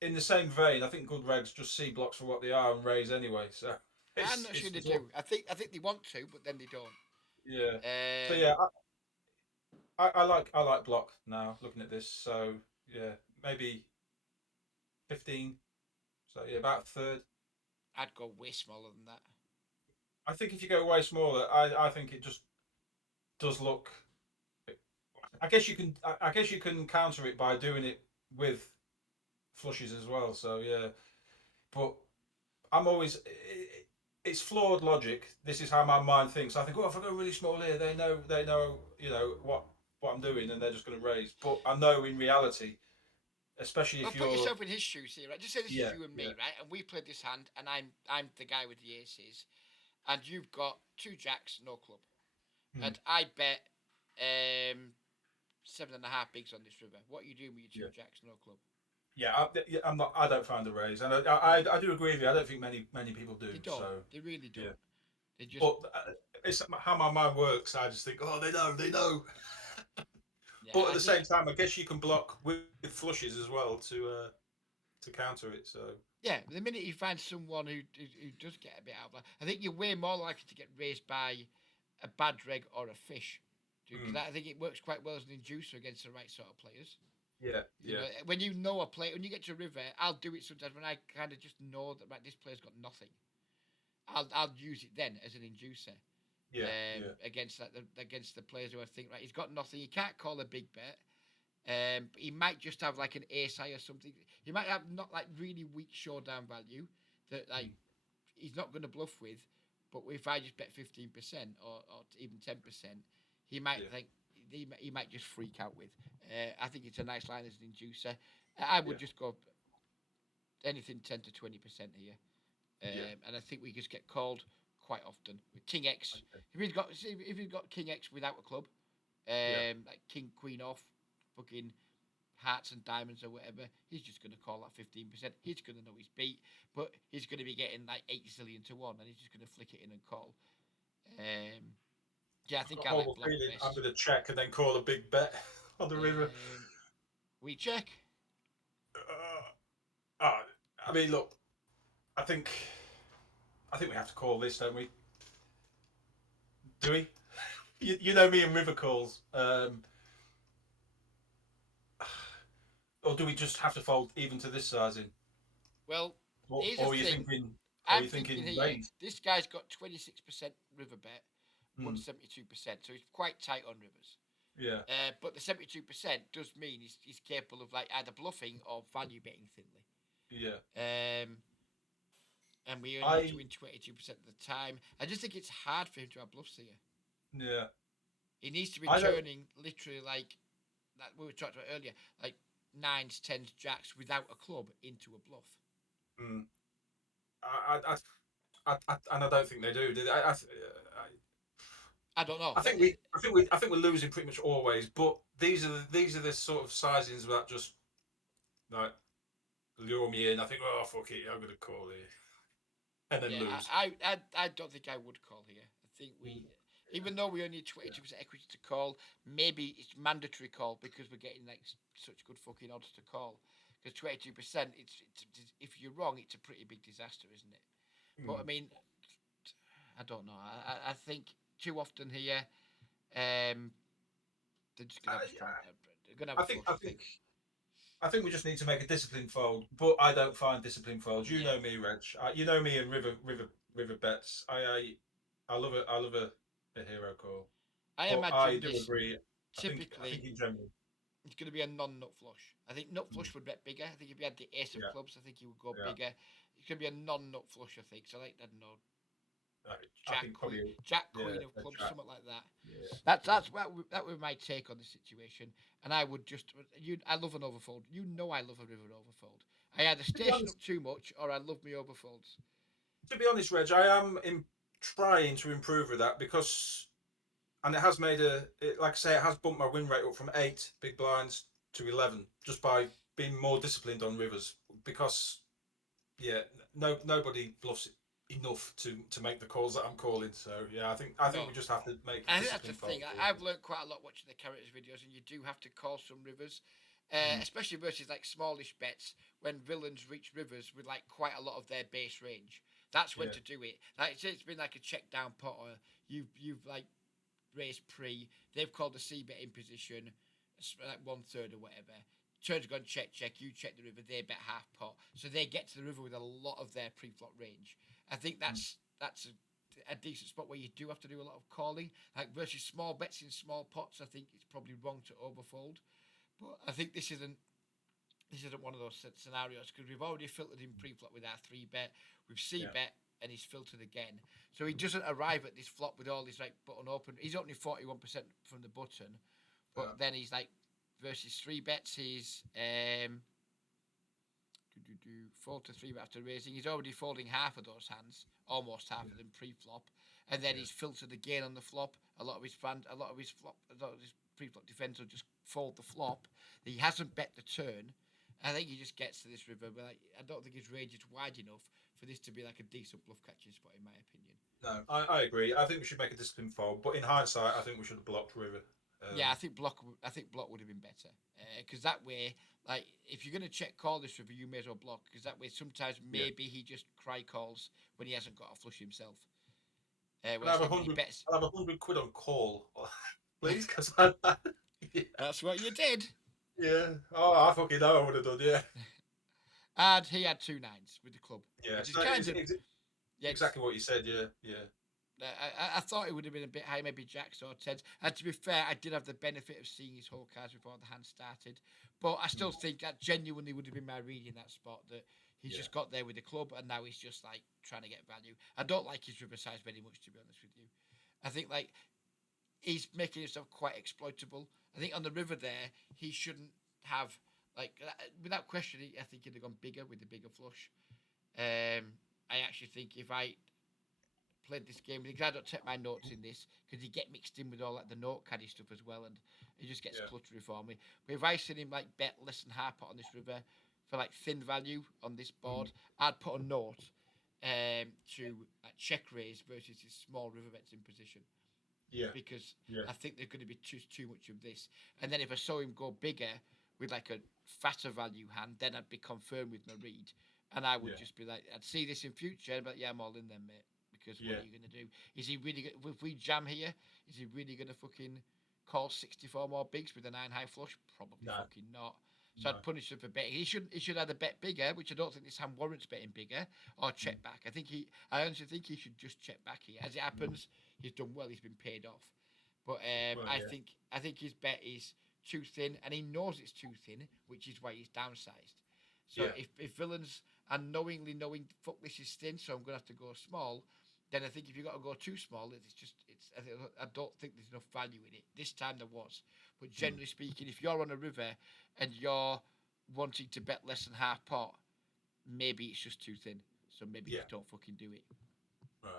in the same vein, I think good regs just see blocks for what they are and raise anyway. So I'm not sure they it's all do. I think they want to, but then they don't. yeah. So Um, yeah, I like block now. Looking at this, so yeah, maybe 15. So yeah, about a third. I'd go way smaller than that. I think if you go way smaller, I think it just does look. I guess you can counter it by doing it with flushes as well. So yeah, but I'm always. It's flawed logic. This is how my mind thinks. I think, oh, if I go really small here, they know, what I'm doing, and they're just going to raise. But I know in reality, especially Well, if put you're, yourself in his shoes here, right? Just say this is yeah, you and yeah, me, right? And we played this hand, and I'm the guy with the aces, and you've got two jacks, no club, hmm, and I bet 7.5 bigs on this river. What are you doing with your yeah, two jacks, no club? yeah. I'm not. I don't find the raise, and I do agree with you. I don't think many people They do. don't. So They really yeah, don't. They just but it's how my mind works. I just think, oh, they know. yeah. But at I the think same time, I guess you can block with flushes as well to. to counter it. So Yeah, the minute you find someone who does get a bit out of that, I think you're way more likely to get raised by a bad reg or a fish. Because mm, I think it works quite well as an inducer against the right sort of players. yeah, You yeah, know, when you know a player, when you get to River, I'll do it sometimes when I kind of just know that right, this player's got nothing. I'll use it then as an inducer yeah, yeah, against against the players who I think right, he's got nothing. He can't call a big bet. He might just have like an ace high or something. He might have not like really weak showdown value that like mm, he's not going to bluff with. But if I just bet 15% or even 10%, he might yeah, think he might just freak out with. I think it's a nice line as an inducer. I would yeah, just go anything 10 to 20% here, yeah. and I think we just get called quite often with King X. Okay. If he's got King X without a club, Yeah. like King Queen off, fucking hearts and diamonds or whatever, he's just going to call that 15%. He's going to know he's beat, but he's going to be getting like 8 zillion to 1, and he's just going to flick it in and call. Um, yeah, I I've think got a I like horrible block feeling I'm best. going to check and then call a big bet on the river. We check. Uh, I mean, look, I think I think we have to call this, don't we? Do we? You know me and river calls. Or do we just have to fold even to this sizing? Well, Or, here's the or are you thing. thinking? Or are I'm you thinking thinking here, raise? this guy's got 26% river bet, won Mm, 72%, so he's quite tight on rivers. yeah, But the 72% does mean he's capable of like either bluffing or value betting thinly. yeah. Um, and we only need to I win 22% of the time. I just think it's hard for him to have bluffs here. yeah. He needs to be I don't. turning literally like that we were talking about earlier, like nines, tens, jacks without a club into a bluff. Mm, and I don't think they do. I don't know. I think we, I think we, I think we're losing pretty much always. But these are the sort of sizings that just like lure me in. I think, oh fuck it, I'm gonna call it, and then Yeah, lose. I don't think I would call here. I think Mm, even though we only need yeah, 22% equity to call, maybe it's mandatory call because we're getting like such good fucking odds to call. Because 22%, if you're wrong, it's a pretty big disaster, isn't it? But I mm. mean, I don't know. I think too often here, um, they're just gonna have a strong. I, They're gonna have I a think, flush. I I think, think. I think we just need to make a discipline fold. But I don't find discipline folds. You Yeah, know me, Reg. You know me and river bets. I love it. I love a hero call. I But I imagine do this agree. I think typically in general, it's going to be a non-nut flush. I think nut mm, flush would bet bigger. I think if you had the ace of yeah, clubs, I think he would go yeah. bigger. It's going to be a non-nut flush, I think. So like I don't know, I think probably, Jack yeah, Queen of a clubs, chat. something like that. Yeah, That would my take on the situation. And I would just I love an overfold. You know I love a river overfold. I either to be station honest, up too much or I love me overfolds. Reg, I am trying to improve with that because, and it has made like I say, it has bumped my win rate up from 8 big blinds to 11 just by being more disciplined on rivers. Because yeah, nobody bluffs enough to make the calls that I'm calling. So yeah, I think we No. just have to make a I think that's the disciplined thing. fold. I've learned quite a lot watching the characters videos, and you do have to call some rivers, Mm, especially versus like smallish bets when villains reach rivers with like quite a lot of their base range. That's when yeah, to do it. Like say it's been like a check down pot, or you've like raised pre. They've called the C bet in position, like 1/3 or whatever. Turns gone check. You check the river. They bet half pot, so they get to the river with a lot of their pre-flop range. I think mm, that's a decent spot where you do have to do a lot of calling, like versus small bets in small pots. I think it's probably wrong to overfold, but I think this isn't one of those scenarios because we've already filtered in pre-flop with our 3 bet. We've C yeah, bet and he's filtered again, so he doesn't arrive at this flop with all his like button open. He's opening 41% from the button, yeah, but then he's like versus 3 bets. He's fold to 3 after raising. He's already folding half of those hands, almost half yeah, of them pre-flop, and then yeah. he's filtered again on the flop. A lot of his pre-flop defense will just fold the flop. He hasn't bet the turn. I think he just gets to this river, but like, I don't think his range is wide enough for this to be like a decent bluff catching spot, in my opinion. No, I agree. I think we should make a disciplined fold, but in hindsight, I think we should have blocked river. Yeah, I think block would have been better because that way, like, if you're gonna check call this river, you may as well block because that way sometimes Yeah. maybe he just cry calls when he hasn't got a flush himself. Can I Whereas have a when he hundred? bets, I'll have 100 quid on call, please, because yeah, that's what you did. yeah. Oh, I fucking know I would have done. Yeah, And he had 2 9s with the club, yeah. which is So kind of it's yeah. exactly what you said. Yeah, yeah, I thought it would have been a bit high, maybe jacks or tens. And to be fair, I did have the benefit of seeing his whole cards before the hand started. But I still mm, think that genuinely would have been my read in that spot that he's yeah, just got there with the club and now he's just like trying to get value. I don't like his river size very much, to be honest with you. I think like he's making himself quite exploitable. I think on the river there, he shouldn't have like without question. I think he'd have gone bigger with the bigger flush. I actually think if I played this game because I don't take my notes in this because he get mixed in with all like the note caddy stuff as well, and it just gets yeah, cluttery for me. But if I seen him like bet less than half pot on this river for like thin value on this board, mm, I'd put a note to check raise versus his small river bets in position yeah, because yeah, I think there's going to be too much of this. And then if I saw him go bigger with like a fatter value hand, then I'd be confirmed with my read, and I would yeah, just be like, I'd see this in future, but yeah, I'm all in then, mate. Because what yeah. are you going to do? Is he really? If we jam here, is he really going to fucking call 64 more bigs with a 9 high flush? Probably No, fucking not. So no. I'd punish him for betting. He should either bet bigger, which I don't think this hand warrants betting bigger, or Mm, check back. I honestly think he should just check back here. As it mm. happens, he's done well. He's been paid off. But Well, yeah, I think his bet is too thin, and he knows it's too thin, which is why he's downsized. So yeah, if villains are knowingly knowing fuck this is thin, so I'm gonna have to go small, then I think if you got to go too small, I don't think there's enough value in it. This time there was, but mm, generally speaking, if you're on a river and you're wanting to bet less than half pot, maybe it's just too thin. So maybe yeah. just don't fucking do it. Right.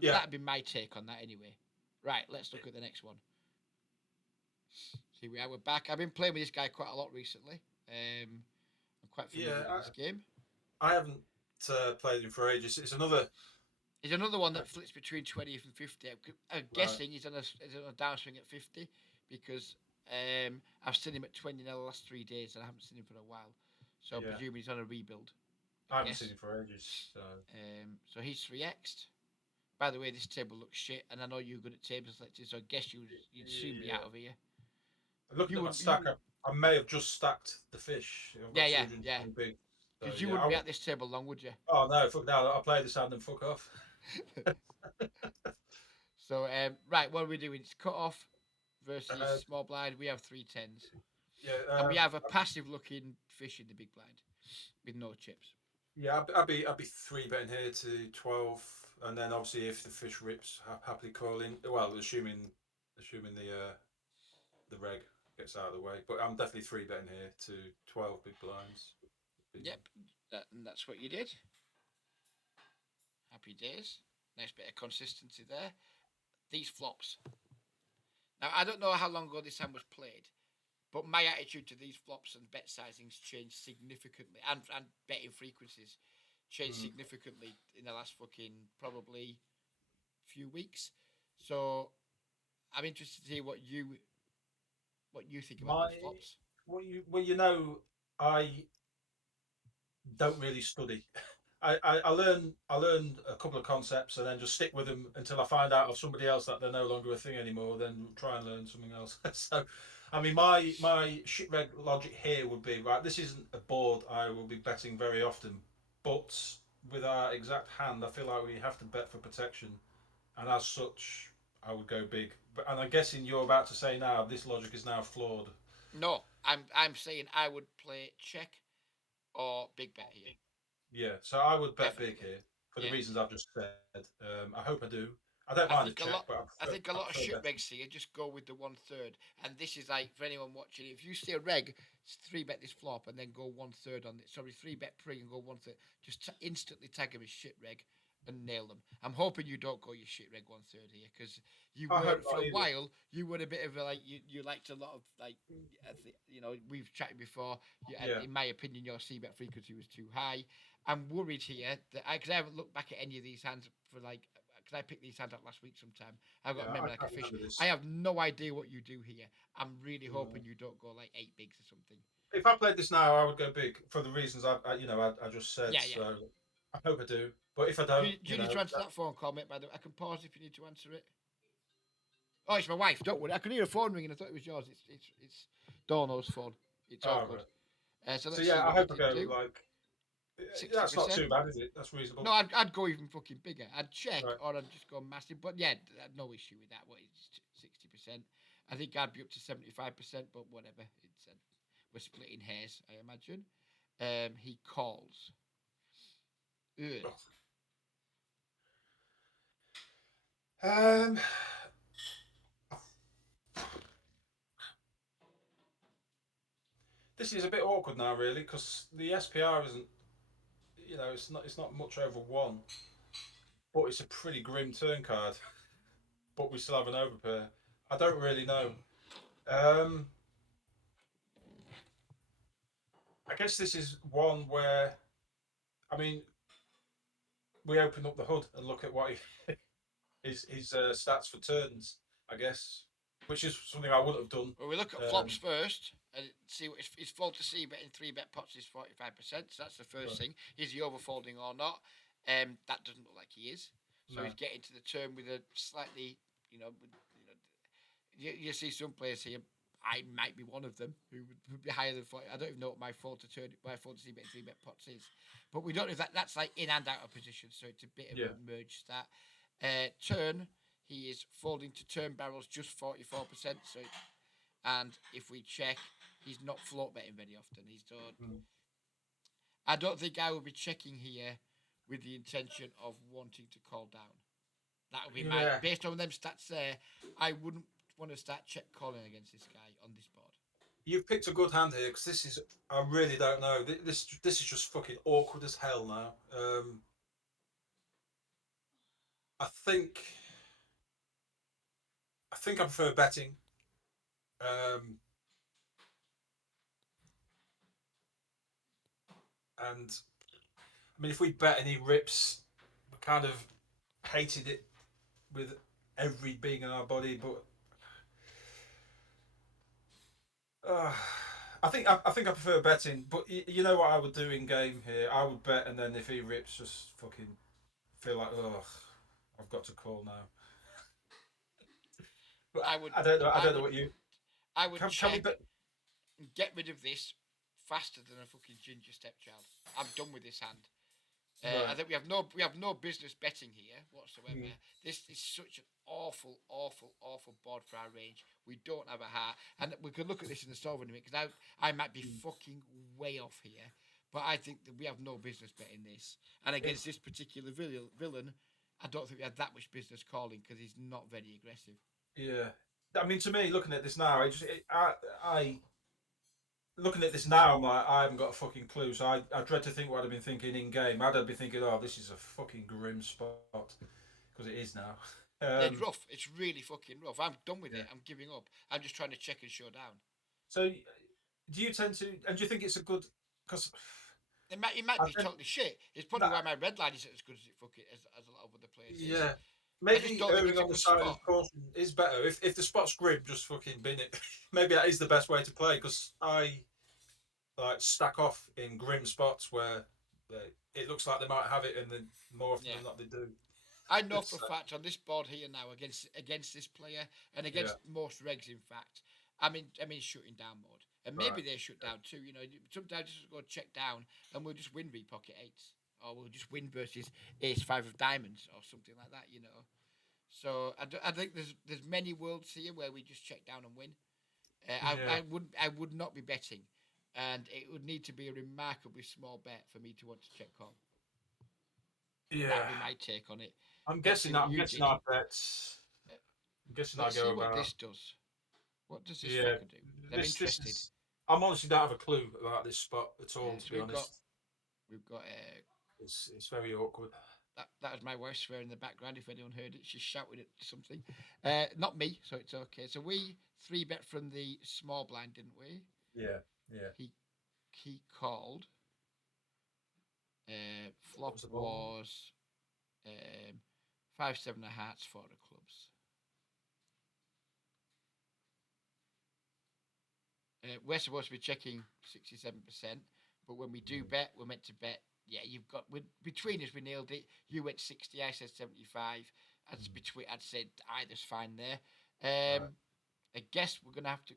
Yeah, That'd be my take on that anyway. Right, let's look at the next one. Here we are. We're back. I've been playing with this guy quite a lot recently. I'm quite yeah. familiar with this game. I haven't played him for ages. It's another. He's another one Uh, that flips between 20th and 50. I'm right. guessing he's on a downswing at 50 because I've seen him at 20 in the last 3 days and I haven't seen him for a while. So Yeah, presumably he's on a rebuild. I I haven't seen guess. him for ages. So So he's 3x'd. By the way, this table looks shit, and I know you're good at table selecting, so I guess you'd soon be yeah. out of here. Looking You at my wouldn't, you stack, I may have just stacked the fish. I've got yeah, 220 big. So because you yeah. wouldn't be at this table long, would you? Oh no, fuck now. I'll play this hand and fuck off. So right, what are we doing? It's cut off versus Uh, small blind. We have 3 10s, yeah, and we have a passive looking fish in the big blind with no chips. yeah. I'd be three betting here to 12, and then obviously if the fish rips, happily calling. Well, assuming the reg gets out of the way, but I'm definitely three betting here to 12 big blinds. Yep, and that's what you did. Happy days. Nice bit of consistency there. These flops. Now I don't know how long ago this hand was played, but my attitude to these flops and bet sizings changed significantly, and betting frequencies changed Mm. significantly in the last fucking probably few weeks. So I'm interested to hear what you think about My these flops. well, you know, I don't really study. I learn a couple of concepts and then just stick with them until I find out of somebody else that they're no longer a thing anymore. Then try and learn something else. So, I mean, my shit reg logic here would be right. This isn't a board I will be betting very often, but with our exact hand, I feel like we have to bet for protection, and as such, I would go big. But and I'm guessing you're about to say now this logic is now flawed. No, I'm saying I would play check or big bet here. Yeah, so I would bet big Definitely. here for the Yeah. reasons I've just said. I hope I do. I don't I mind a think a check, lot. but I think a I lot of prefer shit betting. regs here just go with the 1/3, and this is like for anyone watching. If you see a reg, three bet this flop and then go 1/3 on it. Sorry, three bet pre and go 1/3. Just instantly tag them as shit reg and nail them. I'm hoping you don't go your shit reg 1/3 here because you I were hope for not a either. while. You were a bit of a like you liked a lot of like we've chatted before. And Yeah, in my opinion, your c bet frequency was too high. I'm worried here that because I haven't looked back at any of these hands for like I picked these hands up last week sometime? I've got to Yeah, remember I like a can't fish. remember this. I have no idea what you do here. I'm really No. hoping you don't go like 8 bigs or something. If I played this now, I would go big for the reasons I just said. Yeah, yeah. So I hope I do. But if I Do don't, you, do you need to answer that phone call, mate? By the way, I can pause if you need to answer it. Oh, it's my wife. Don't worry. I could hear a phone ringing. I thought it was yours. It's Dorno's phone. It's all oh, good. right. So So let's see yeah, I what you hope I did go do. like. Sixty That's not percent. too bad, is it? That's No, reasonable. I'd go even fucking bigger. I'd check Right. or I'd just go massive. But yeah, no issue with that. What is 60%? I think I'd be up to 75%, but whatever. We're splitting hairs, I imagine. He calls. Ugh. Um, this is a bit awkward now, really, because the SPR isn't. It's not much over one, but it's a pretty grim turn card. But we still have an overpair. I don't really know. Um, I guess this is one where, I mean, we open up the hood and look at what his stats for turns. I guess, which is something I would have done. Well, we look at flops Um, first and see what his fault to see betting 3 bet pots is 45%. So that's the first right. thing. Is he overfolding or not? That doesn't look like he is. So No. he's getting to the turn with a slightly, you see some players here. I might be one of them who would be higher than 40. I don't even know what my fault to turn, my fault to see betting 3 bet pots is, but we don't know if that's like in and out of position. So it's a bit of Yeah. a merge stat. Turn, he is folding to turn barrels just 44%. So and if we check, he's not float betting very often. He's done. Mm. I don't think I would be checking here with the intention of wanting to call down. That would be my Yeah. based on them stats there. I wouldn't want to start check calling against this guy on this board. You've picked a good hand here because this is. I really don't know. This is just fucking awkward as hell now. I think. I think I prefer betting. Um, and I mean, if we bet and he rips, we kind of hated it with every being in our body. But uh, I think I prefer betting. But you know what I would do in game here? I would bet, and then if he rips, just fucking feel like, oh, I've got to call now. But I would, I don't know. I I don't know would, what you I would can we check bet? and get rid of this faster than a fucking ginger stepchild. I'm done with this hand. I Right. think we have no business betting here whatsoever. Mm. This is such an awful, awful, awful board for our range. We don't have a heart, and we could look at this in the solver in a minute because I might be Mm. fucking way off here, but I think that we have no business betting this. And against It's this particular villain, I don't think we have that much business calling because he's not very aggressive. yeah. I mean, to me, looking at this now, I looking at this now, I'm like, I haven't got a fucking clue. So I dread to think what I'd have been thinking in game. I'd have been thinking, oh, this is a fucking grim spot because it is now. Yeah, it's Um, rough. It's really fucking rough. I'm done with yeah. it. I'm giving up. I'm just trying to check and show down. So, do you tend to, and do you think it's a good? Because It might I be think totally shit. It's probably that, why my red line isn't as good as it fucking as a lot of other players is. yeah, I just maybe don't think erring it's a on the good side of spot. caution is better. If the spot's grim, just fucking bin it. Maybe that is the best way to play because I like stack off in grim spots where it looks like they might have it, and then more often Yeah, than not they do. I know for It's a fact on this board here now against this player and yeah, against most regs, in fact, I'm in shutting down mode, and right. maybe they shut down too. Sometimes just go check down and we'll just win pocket eights, or we'll just win versus ace five of diamonds or something like that. So I think there's many worlds here where we just check down and win. Yeah, I would not be betting, and it would need to be a remarkably small bet for me to want to check call. That yeah. would be my take on it. I'm Let's see guessing that. what I'm you guessing did. our bets. Uh, I'm guessing I let's go see what about. this does. What does this Yeah, fucker do? I'm this interested. is. I'm honestly don't have a clue about this spot at all. Yeah, To so be honest, we've got it's very awkward. that was my wife swearing in the background. If anyone heard it, she shouted at something. Not me, so it's okay. So we 3 bet from the small blind, didn't we? Yeah, yeah. He he called. What Flop was the ball? was um, 5-7 of hearts, 4 of clubs. We're supposed to be checking 67%, but when we do bet, we're meant to bet. Yeah, you've got between us, we nailed it. You went 60, I said 75. I'd said either's fine there. Right. I guess we're gonna have to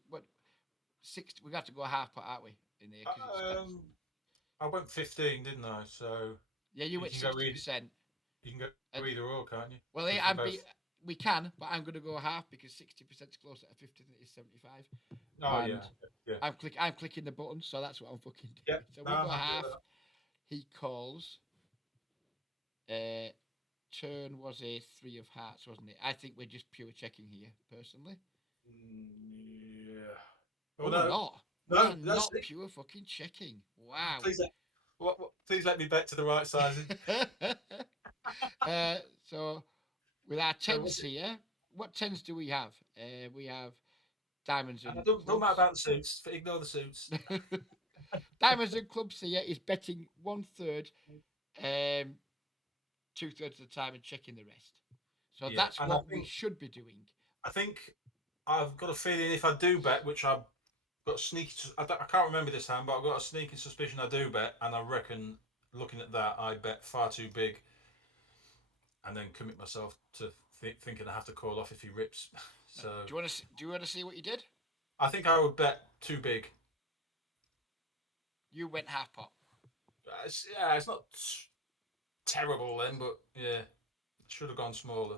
60. We have to go half pot, aren't we? In there because it's got. I went 15, didn't I? So Yeah, you you went can go either. 60%. You can go And either or, can't you? well, Because they're I'm be, both. we can, but I'm gonna go half because 60% is closer to 50 than it is 75. Oh And yeah, yeah, I'm clicking the button, so that's what I'm fucking yeah. doing. So No, we go I'm happy with half. that. He calls. Uh, turn was a 3 of hearts, wasn't it? I think we're just pure checking here, personally. Yeah. Oh, Oh we're no, not. We no, are that's not it. pure fucking checking. Wow. Please please let me bet to the right sizing. So with our So tens what's it? here, what tens do we have? We have diamonds And I and don't matter clubs. about the suits. Ignore the suits. Diamonds and clubs here is betting 1/3, 2/3 of the time and checking the rest. So Yeah, that's and I what we think should be doing. I think I've got a feeling if I do bet, which I've got a sneaky, I can't remember this time, but I've got a sneaky suspicion I do bet, and I reckon looking at that, I bet far too big, and then commit myself to thinking I have to call off if he rips. So Do you want to see what you did? I think I would bet too big. You went half pot. Yeah, it's not terrible then, but yeah, should have gone smaller.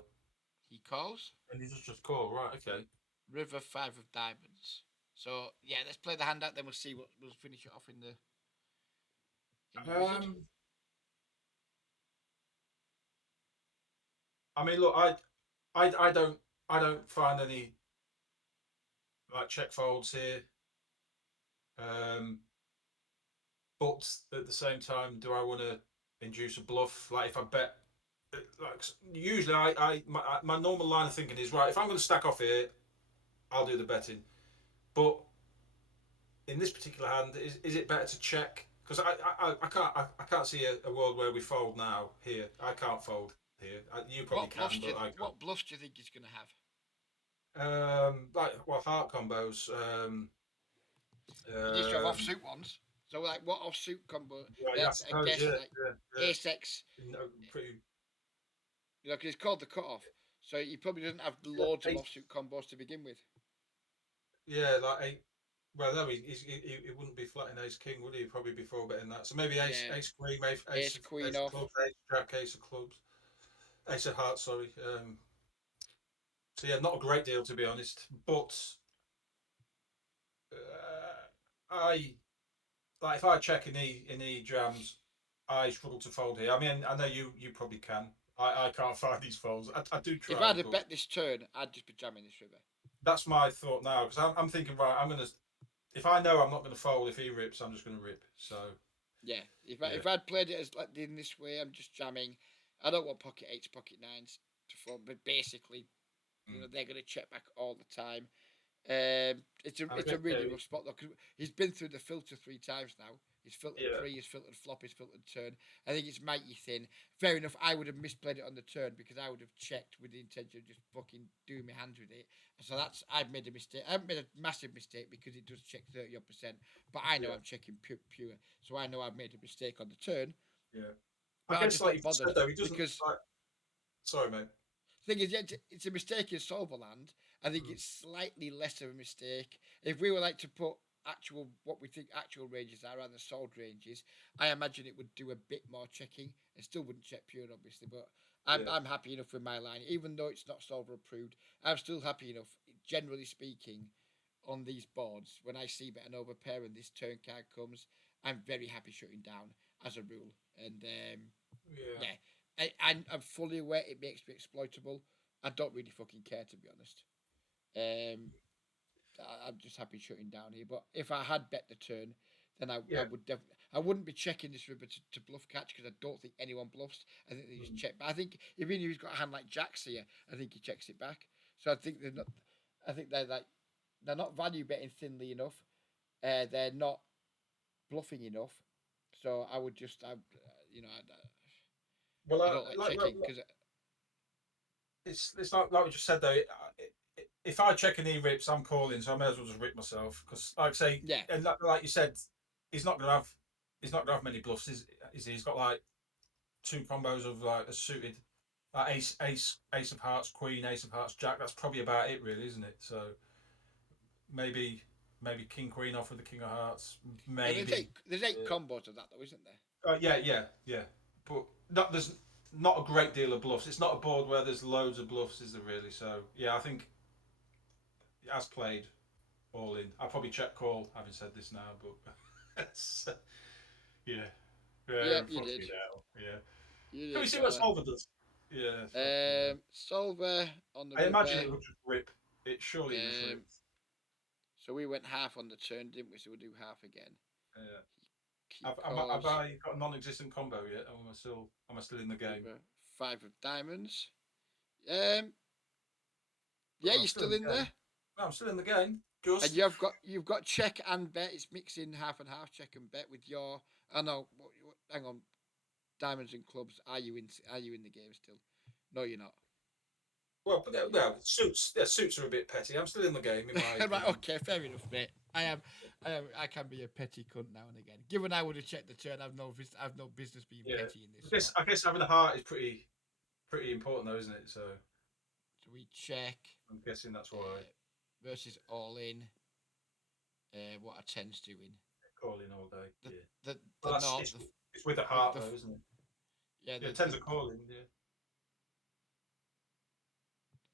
He calls. And he just call, right? Okay. River 5 of diamonds. So yeah, let's play the hand out. Then we'll finish it off in the wizard. Um, I mean, look, I don't find any like check folds here. Um, but at the same time, do I want to induce a bluff? Like if I bet, like usually my normal line of thinking is right. If I'm going to stack off here, I'll do the betting. But in this particular hand, is it better to check? Because I can't see a world where we fold now here. I can't fold here. You probably can, but I can't. What bluffs do you think he's going to have? Like well, heart combos. He needs to have Um, offsuit ones. So like what offsuit combo? yeah, I That's I suppose. guess Yeah, like yeah, ace x. yeah. No, pretty. Because it's called the cutoff. So he probably doesn't have Yeah, loads of ace, offsuit combos to begin with. yeah, like eight. Well, no, he wouldn't be flatting ace king, would he? He'd probably be four betting that. So maybe Yeah, ace queen, maybe ace queen ace of off. clubs, ace jack, ace of clubs, ace of hearts. Sorry. So yeah, not a great deal to be honest. But I like if I check in the jams, I struggle to fold here. I mean, I know you probably can. I can't find these folds. I do If try, I'd have but bet this turn, I'd just be jamming this river. that's my thought now because I'm thinking right. I'm gonna if I know I'm not gonna fold if he rips, I'm just gonna rip. So Yeah, yeah, if I'd played it as like in this way, I'm just jamming. I don't want pocket eights, pocket nines to form, but basically, mm. they're going to check back all the time. And I It's a guess really rough spot though because he's been through the filter 3 times now. He's filtered yeah, pre, he's filtered flop, he's filtered turn. I think it's mighty thin. Fair enough. I would have misplayed it on the turn because I would have checked with the intention of just fucking doing my hands with it. So I've made a mistake. I haven't made a massive mistake because it does check 30%. But I know yeah, I'm checking pure. So I know I've made a mistake on the turn. yeah. I But I'm guess just like not you said bothered though, he doesn't because like. Sorry, mate. thing is, yeah, it's a mistake in Solverland. I think Mm. it's slightly less of a mistake. If we were like to put actual what we think actual ranges are rather than sold ranges, I imagine it would do a bit more checking. It still wouldn't check pure, obviously, but Yeah, I'm happy enough with my line, even though it's not solver approved. I'm still happy enough, generally speaking, on these boards. When I see bet an overpair and this turn card comes, I'm very happy shutting down as a rule. And yeah, yeah, I'm fully aware it makes me exploitable. I don't really fucking care to be honest. Um, I'm just happy shutting down here. But if I had bet the turn, then I yeah. would definitely I wouldn't be checking this river to bluff catch because I don't think anyone bluffs. I think they just Mm. check. But I think even if he's got a hand like Jack's here, I think he checks it back. So I think they're not. I think they're not value betting thinly enough. They're not bluffing enough. So I would just I you know I Well, I don't like like checking because it's like we just said though. If I check and he rips, I'm calling, so I may as well just rip myself because, like I say, Yeah, and like you said, he's not gonna have he's not gonna have many bluffs, is he? He's got like two combos of like a suited, like ace of hearts, queen, ace of hearts, jack. That's probably about it, really, isn't it? So maybe king queen off with the king of hearts, yeah. maybe. There's eight Uh, combos of that though, isn't there? yeah. But there's not a great deal of bluffs. It's not a board where there's loads of bluffs, is there really? So yeah, I think as played all in. I'll probably check call having said this now, but yeah, yeah, Yep, you fuck did. it out. Yeah. You Can we did, see what fella. Solver does? Yeah, fucking hell. Solver on the I imagine river. it would just rip. It just Um, rips. so we went half on the turn, didn't we? So we'll do half again. Yeah. He Have calls I got a non-existent combo yet? Or am I still in the game? river five of diamonds. Um, yeah, Well, I'm you're still in still the in there. game. No, I'm still in the game. And Just you've got check and bet. It's mixing half and half, check and bet with your. I know. Hang on, diamonds and clubs. Are you in the game still? No, you're not. well, No, you're well, suits. Yeah, suits are a bit petty. I'm still in the game, in my not. Right. opinion. Okay. Fair enough, mate. I am. I can be a petty cunt now and again. Given I would have checked the turn, I've no business being Yeah. petty in this spot. I guess having a heart is pretty important, though, isn't it? So So we check I'm guessing that's why uh, versus all in. What are tens doing? calling all day. The Yeah. the Well, the not it's with a heart though, isn't it? yeah Yeah, the tens are calling. Yeah.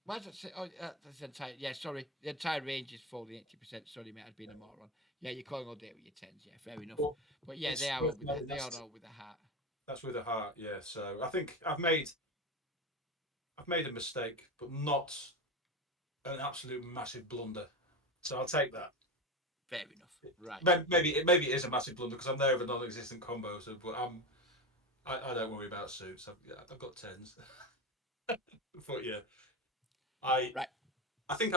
why does it say? Oh, that's the entire. Yeah, sorry. The entire range is folding 80%. Sorry, mate. I'd been a moron. Yeah, you're calling all day with your tens. Yeah, fair enough. But But yeah, it's worth noting they are all with a hat. that's with a heart. Yeah. So I think I've made a mistake, but not an absolute massive blunder. So I'll take that. Fair enough. Right. Maybe it is a massive blunder because I'm there with a non-existent combo. So, but I don't worry about suits. I've got tens. But yeah, I Right. I think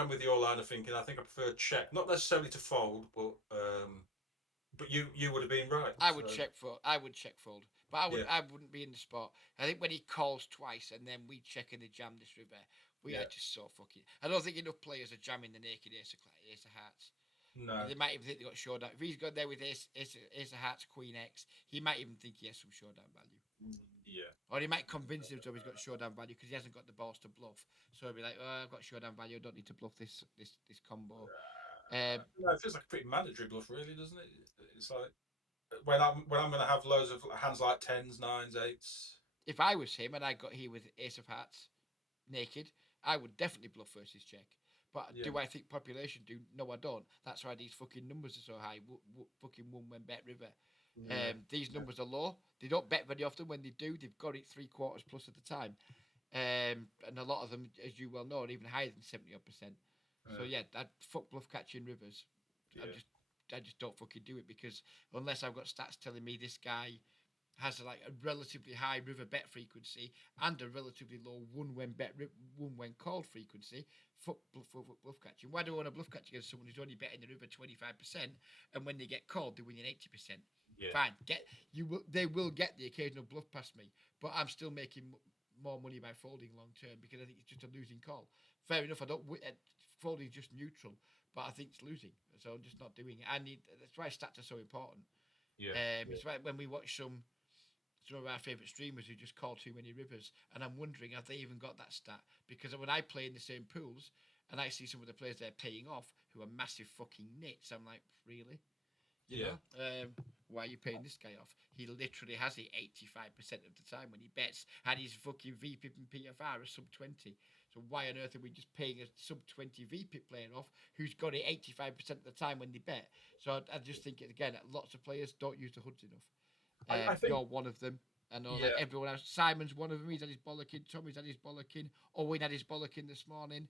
I'm with your line of thinking. I think I prefer check, not necessarily to fold, but you would have been right. I So would check fold. But yeah, I wouldn't be in the spot. I think when he calls twice and then we check and they jam this river, we are yeah, just so fucking. I don't think enough players are jamming the naked ace of hearts. no, They might even think they got showdown. If he's got there with ace of hearts, queen X, he might even think he has some showdown value. yeah, Or he might convince himself he's got showdown value because he hasn't got the balls to bluff. So he'll be like, "Oh, I've got showdown value. I don't need to bluff this combo." no, it feels like a pretty mandatory bluff, really, doesn't it? It's like when I'm going to have loads of hands like tens, nines, eights. If I was him and I got here with ace of hearts naked, I would definitely bluff versus check. But Yeah, do I think population do? No, I don't. That's why these fucking numbers are so high. Fucking one when bet river. yeah, These numbers are low. They don't bet very often. When they do, they've got it three quarters plus at the time. And a lot of them, as you well know, are even higher than 70%. So yeah, yeah, that fuck bluff catching rivers. I yeah, just I just don't fucking do it because unless I've got stats telling me this guy has like a relatively high river bet frequency and a relatively low one when called frequency, fuck bluff catching. Why do I want to bluff catch against someone who's only betting the river 25% and when they get called they're winning 80%? yeah, Fine, they will get the occasional bluff past me, but I'm still making more money by folding long term because I think it's just a losing call. Fair enough, I don't folding is just neutral, but I think it's losing, so I'm just not doing it. That's why stats are so important. yeah, yeah, It's like when we watch some of our favourite streamers who just call too many rivers, and I'm wondering have they even got that stat? Because when I play in the same pools and I see some of the players they're paying off who are massive fucking nits, I'm like, really? You yeah, know, why are you paying this guy off? He literally has it 85% of the time when he bets, and his fucking VPIP and PFR are sub 20. So why on earth are we just paying a sub 20 VPIP player off who's got it 85% of the time when they bet? So I just think, again, lots of players don't use the hoods enough. I think You're one of them. I know yeah, like everyone else. Simon's one of them. He's had his bollocking. Tommy's had his bollocking. Owen had his bollocking this morning.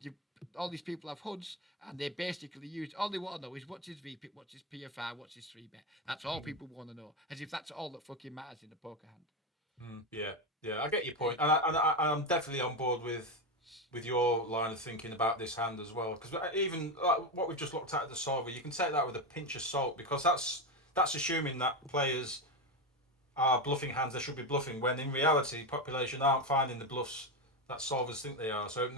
You all these people have hoods, and they basically use all they want to know is what's his VP, what's his PFR, what's his three bet. That's all people want to know, as if that's all that fucking matters in a poker hand. yeah, yeah. I get your point, And I'm definitely on board with your line of thinking about this hand as well. Because even like, what we've just looked at the solver, you can take that with a pinch of salt because that's assuming that players are bluffing hands they should be bluffing. When in reality, population aren't finding the bluffs that solvers think they are. So it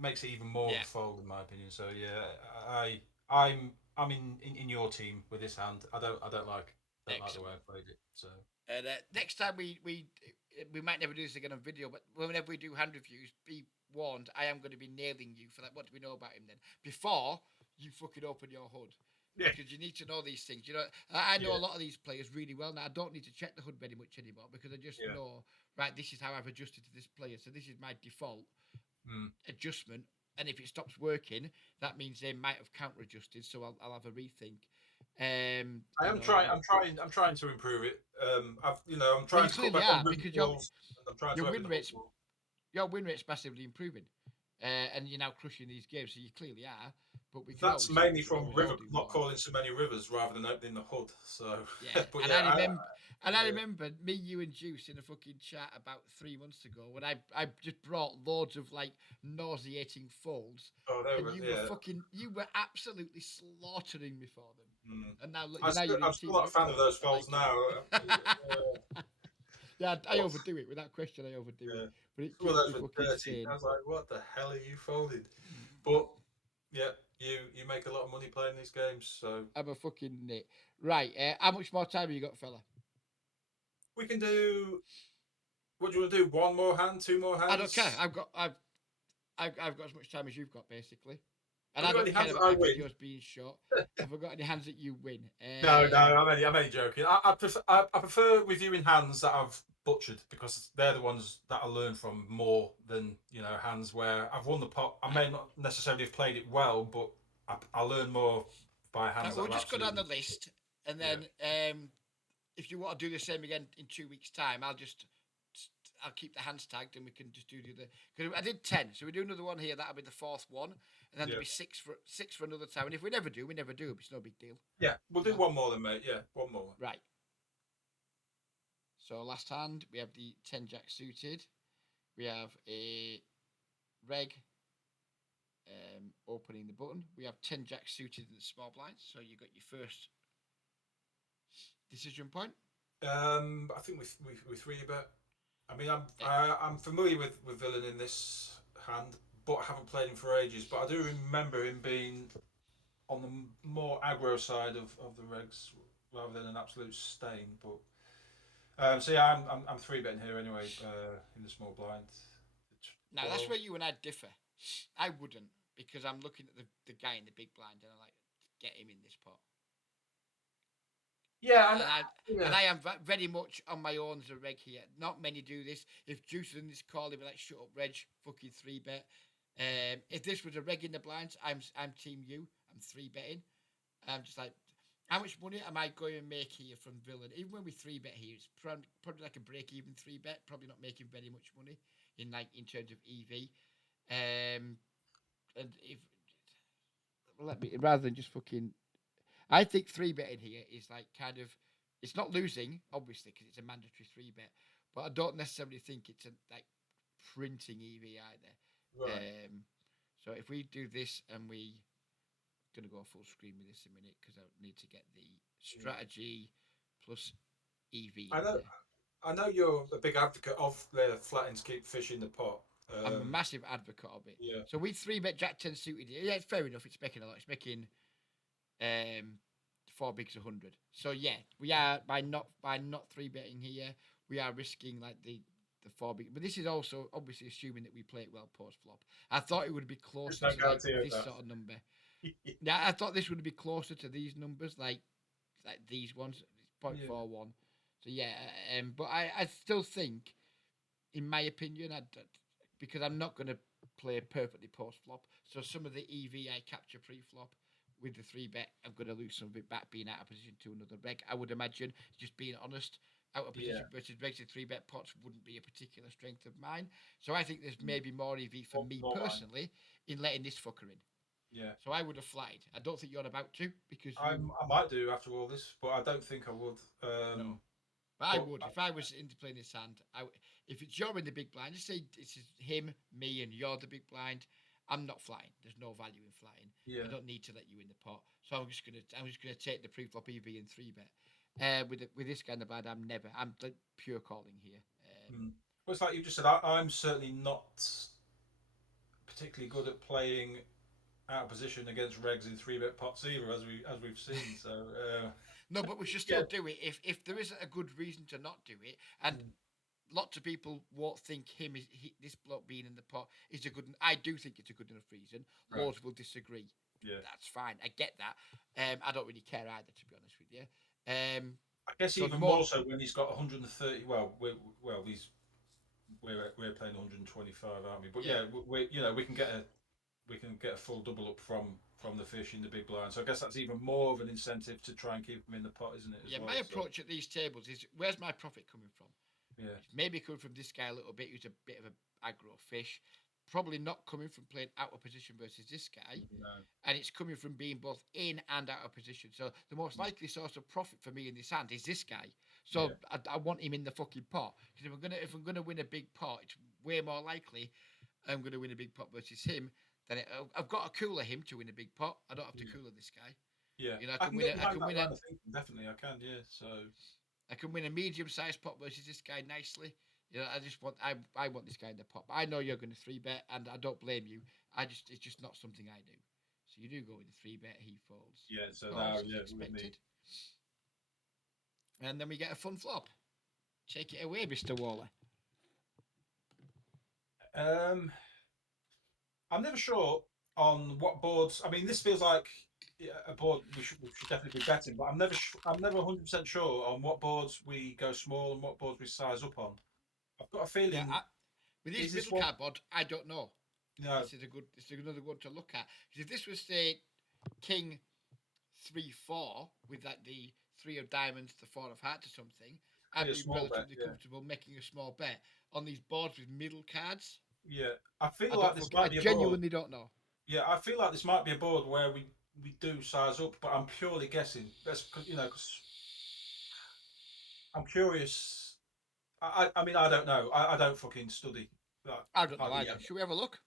makes it even more of Yeah, a fold, in my opinion. So yeah, I'm in your team with this hand. I don't like the way excellent. I played it. So And next time we might never do this again on video, but whenever we do hand reviews, be warned, I am going to be nailing you for that. What do we know about him then? Before you fucking open your hood. yeah, Because you need to know these things. You know, I know a yeah, lot of these players really well now. I don't need to check the hood very much anymore because I just yeah. know, right, this is how I've adjusted to this player. So this is my default Mm. adjustment. And if it stops working, that means they might have counter adjusted. So I'll have a rethink. I You am know, trying. I'm trying to improve it. I'm well, trying you to cut clearly back on are river because balls, and I'm trying your to open win the hook rate's more. your win rate's massively improving, and you're now crushing these games. So you clearly are, but That's mainly we can from always all river do not more. calling so many rivers rather than opening the hood. So, Yeah, but and yeah, I yeah. remember me, you, and Juice in a fucking chat about 3 months ago when I just brought loads of like nauseating folds, Oh, they and were you yeah. were absolutely slaughtering me for them. Mm. And now look, I'm now still, you're in I'm the still team and not a you fan of call it. those I folds like it. now. Yeah, I What? overdo it without question. I overdo it, Yeah. but it Some of keeps those me were fucking dirty. I sane. was like, what the hell are you folding? But yeah, you make a lot of money playing these games, so I'm a fucking nit. Right, how much more time have you got, fella? we can do. What do you want to do? One more hand, two more I don't care. hands. I've got as much time as you've got, basically. And Have I you got don't any care hands that about I my win? videos being short. Have I got any hands that you win? No, I'm only joking. I prefer reviewing hands that I've butchered because they're the ones that I learn from more than hands where I've won the pot. I Right. may not necessarily have played it well, but I learn more by hands Right, that we'll I've just go down the absolutely list, and yeah then if you want to do the same again in 2 weeks' time, I'll keep the hands tagged, and we can just do the other. Because I did 10, so we do another one here. That'll be the fourth one, and then there'll yeah be six for another time. And if we never do, we never do. It's no big deal, yeah. We'll you do know. one more then, mate. Yeah, one more. Right. So last hand we have the 10 jack suited. We have a reg opening the button. We have 10 jack suited in the small blinds. So you got your first decision point. I think we three bet. I mean, I'm Eh, I'm familiar with Villain in this hand, but I haven't played him for ages. But I do remember him being on the more aggro side of the regs rather than an absolute stain. But so yeah, I'm three betting here anyway in the small blind. Now that's 12. where you and I differ. I wouldn't because I'm looking at the guy in the big blind and I like get him in this pot. Yeah, and And I and yeah, I am very much on my own as a reg here. Not many do this. If Juice was in this call, he'd be like, "Shut up, Reg, fucking three bet." If this was a reg in the blinds, I'm team you. I'm three betting. I'm just like, how much money am I going to make here from Villain? Even when we three bet here, it's probably like a break even three bet. Probably not making very much money in terms of EV. And if let me rather than just fucking, I think three betting here is like kind of, it's not losing obviously because it's a mandatory three bet, but I don't necessarily think it's a like printing EV either. right. So if we do this and we gonna go full screen with this in a minute because I need to get the Yeah. strategy plus EV I in know there. I know you're a big advocate of the flattens keep fish in the pot. I'm a massive advocate of it. Yeah, So we three bet Jack 10 suited here. Yeah, it's fair enough. It's making a lot. It's making um four bigs 100. So yeah, we are by not three betting here, we are risking like the four big. But this is also obviously assuming that we play it well post flop. I thought it would be there's closer no to like guarantee of this that. sort of number. Yeah, I thought this would be closer to these numbers, like these ones, point Yeah, 0.41. So yeah, but I still think, in my opinion, because I'm not going to play perfectly post flop. So some of the EV I capture pre flop with the three bet, I'm going to lose some of it back being out of position to another reg. I would imagine, just being honest, out of yeah. position versus regs and three bet pots wouldn't be a particular strength of mine. So I think there's Mm. maybe more EV for Nor, me nor mine. personally in letting this fucker in. Yeah, So I would have flied. I don't think you're about to because I might do after all this, but I don't think I would. no. But I But would if I was into playing this hand. If it's you're in the big blind, just say it's him, me, and you're the big blind. I'm not flying. There's no value in flying. I yeah, don't need to let you in the pot. So I'm just gonna take the pre-flop EV and three bet. With this guy in the blind, I'm like pure calling here. mm. Well, it's like you just said. I'm certainly not particularly good at playing out of position against regs in 3-bet pots either, as we've seen. So No, but we should yeah, still do it if there isn't a good reason to not do it. And Mm. lots of people won't think this bloke being in the pot is a good. I do think it's a good enough reason. Right. Loads will disagree. Yeah. That's fine. I get that. I don't really care either, to be honest with you. I guess So the even more, more so when he's got 130. We're playing 125, aren't we? But yeah, yeah, we can get a full double up from the fish in the big blind. So I guess that's even more of an incentive to try and keep him in the pot, isn't it? As yeah. My well. So approach at these tables is where's my profit coming from? yeah, It's maybe coming from this guy a little bit, who's a bit of a aggro fish. Probably not coming from playing out of position versus this guy, no, and it's coming from being both in and out of position. So the most likely source of profit for me in this hand is this guy. yeah, So I want him in the fucking pot because if I'm gonna win a big pot, it's way more likely I'm gonna win a big pot versus him than I've got to cooler him to win a big pot. I don't have to yeah, cooler this guy. yeah. You know, I I can can win get a I behind can that win line a of thinking. Definitely, I can. Yeah. So I can win a medium-sized pot versus this guy nicely. You know, I want this guy in the pot. But I know you're going to three bet, and I don't blame you. It's just not something I do. So you do go with the three bet. He folds. yeah. He So now, calls as yeah, with me. expected, and then we get a fun flop. Take it away, Mister Waller. Um, I'm never sure on what boards. I mean, this feels like a board we should definitely be betting, but I'm never 100% sure on what boards we go small and what boards we size up on. I've got a Yeah, feeling. with these Is this middle one? cardboard, I don't know. No. This is another one to look at. Because if this was say King 3-4 with like the three of diamonds, the four of hearts or something, Be I'd a be small bet. relatively Yeah. comfortable making a small bet on these boards with middle cards. Yeah. I feel like this I might be a board. genuinely don't know. Yeah, I feel like this might be a board where we do size up, but I'm purely guessing. That's 'cause I'm curious. I mean, I don't know. I don't fucking study like I don't know hardly either. ever. Should we have a look?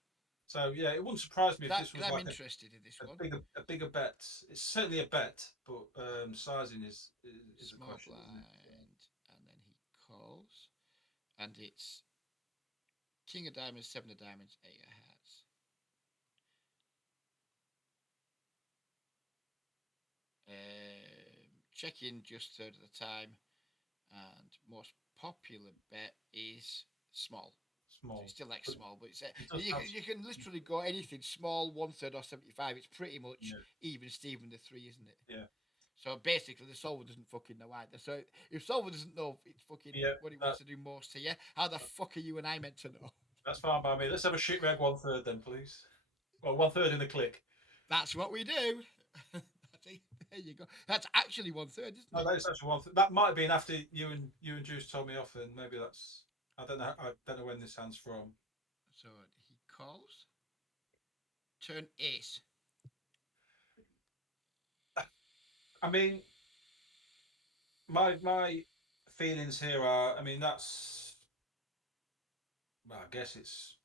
So yeah, it wouldn't surprise me if That this because was I'm like interested in this a one. bigger bet. It's certainly a bet, but sizing is a Small question, isn't it? So, blind, and then he calls, and it's King of diamonds, seven of diamonds, eight of hearts. Check in just third of the time, and most popular bet is small. So it's small, still like but small, but it does have. you can literally go anything small, one third or 75. It's pretty much Yeah, even Steven the three, isn't it? yeah, So basically, the solver doesn't fucking know either. So if solver doesn't know it's fucking yeah. what he That, wants to do most here, how the fuck are you and I meant to know? that's fine by me. Let's have a shit reg 1/3 then, please. Well, 1/3 in the click. That's what we do. There you go. That's actually one third, isn't No, it? that is actually one. That might have been after you and Juice told me off, and maybe that's. I don't know. I don't know when this hand's from. So he calls. Turn ace. I mean, my feelings here are. I mean, that's. Well, I guess it's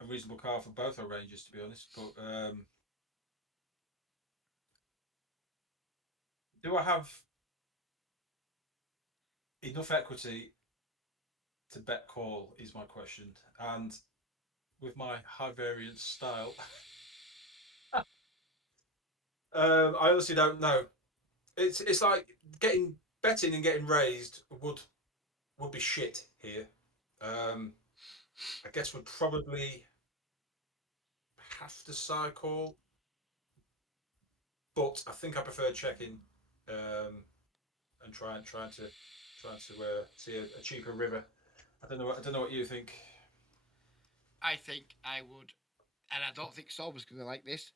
a reasonable car for both our ranges, to be honest. But do I have enough equity to bet call? Is my question. And with my high variance style, I honestly don't know. It's like getting betting and getting raised would be shit here. Um, I guess we'd probably have to cycle, but I think I prefer checking and trying to see a cheaper river. I don't know what you think. I think I would, and I don't think solver's going to like this.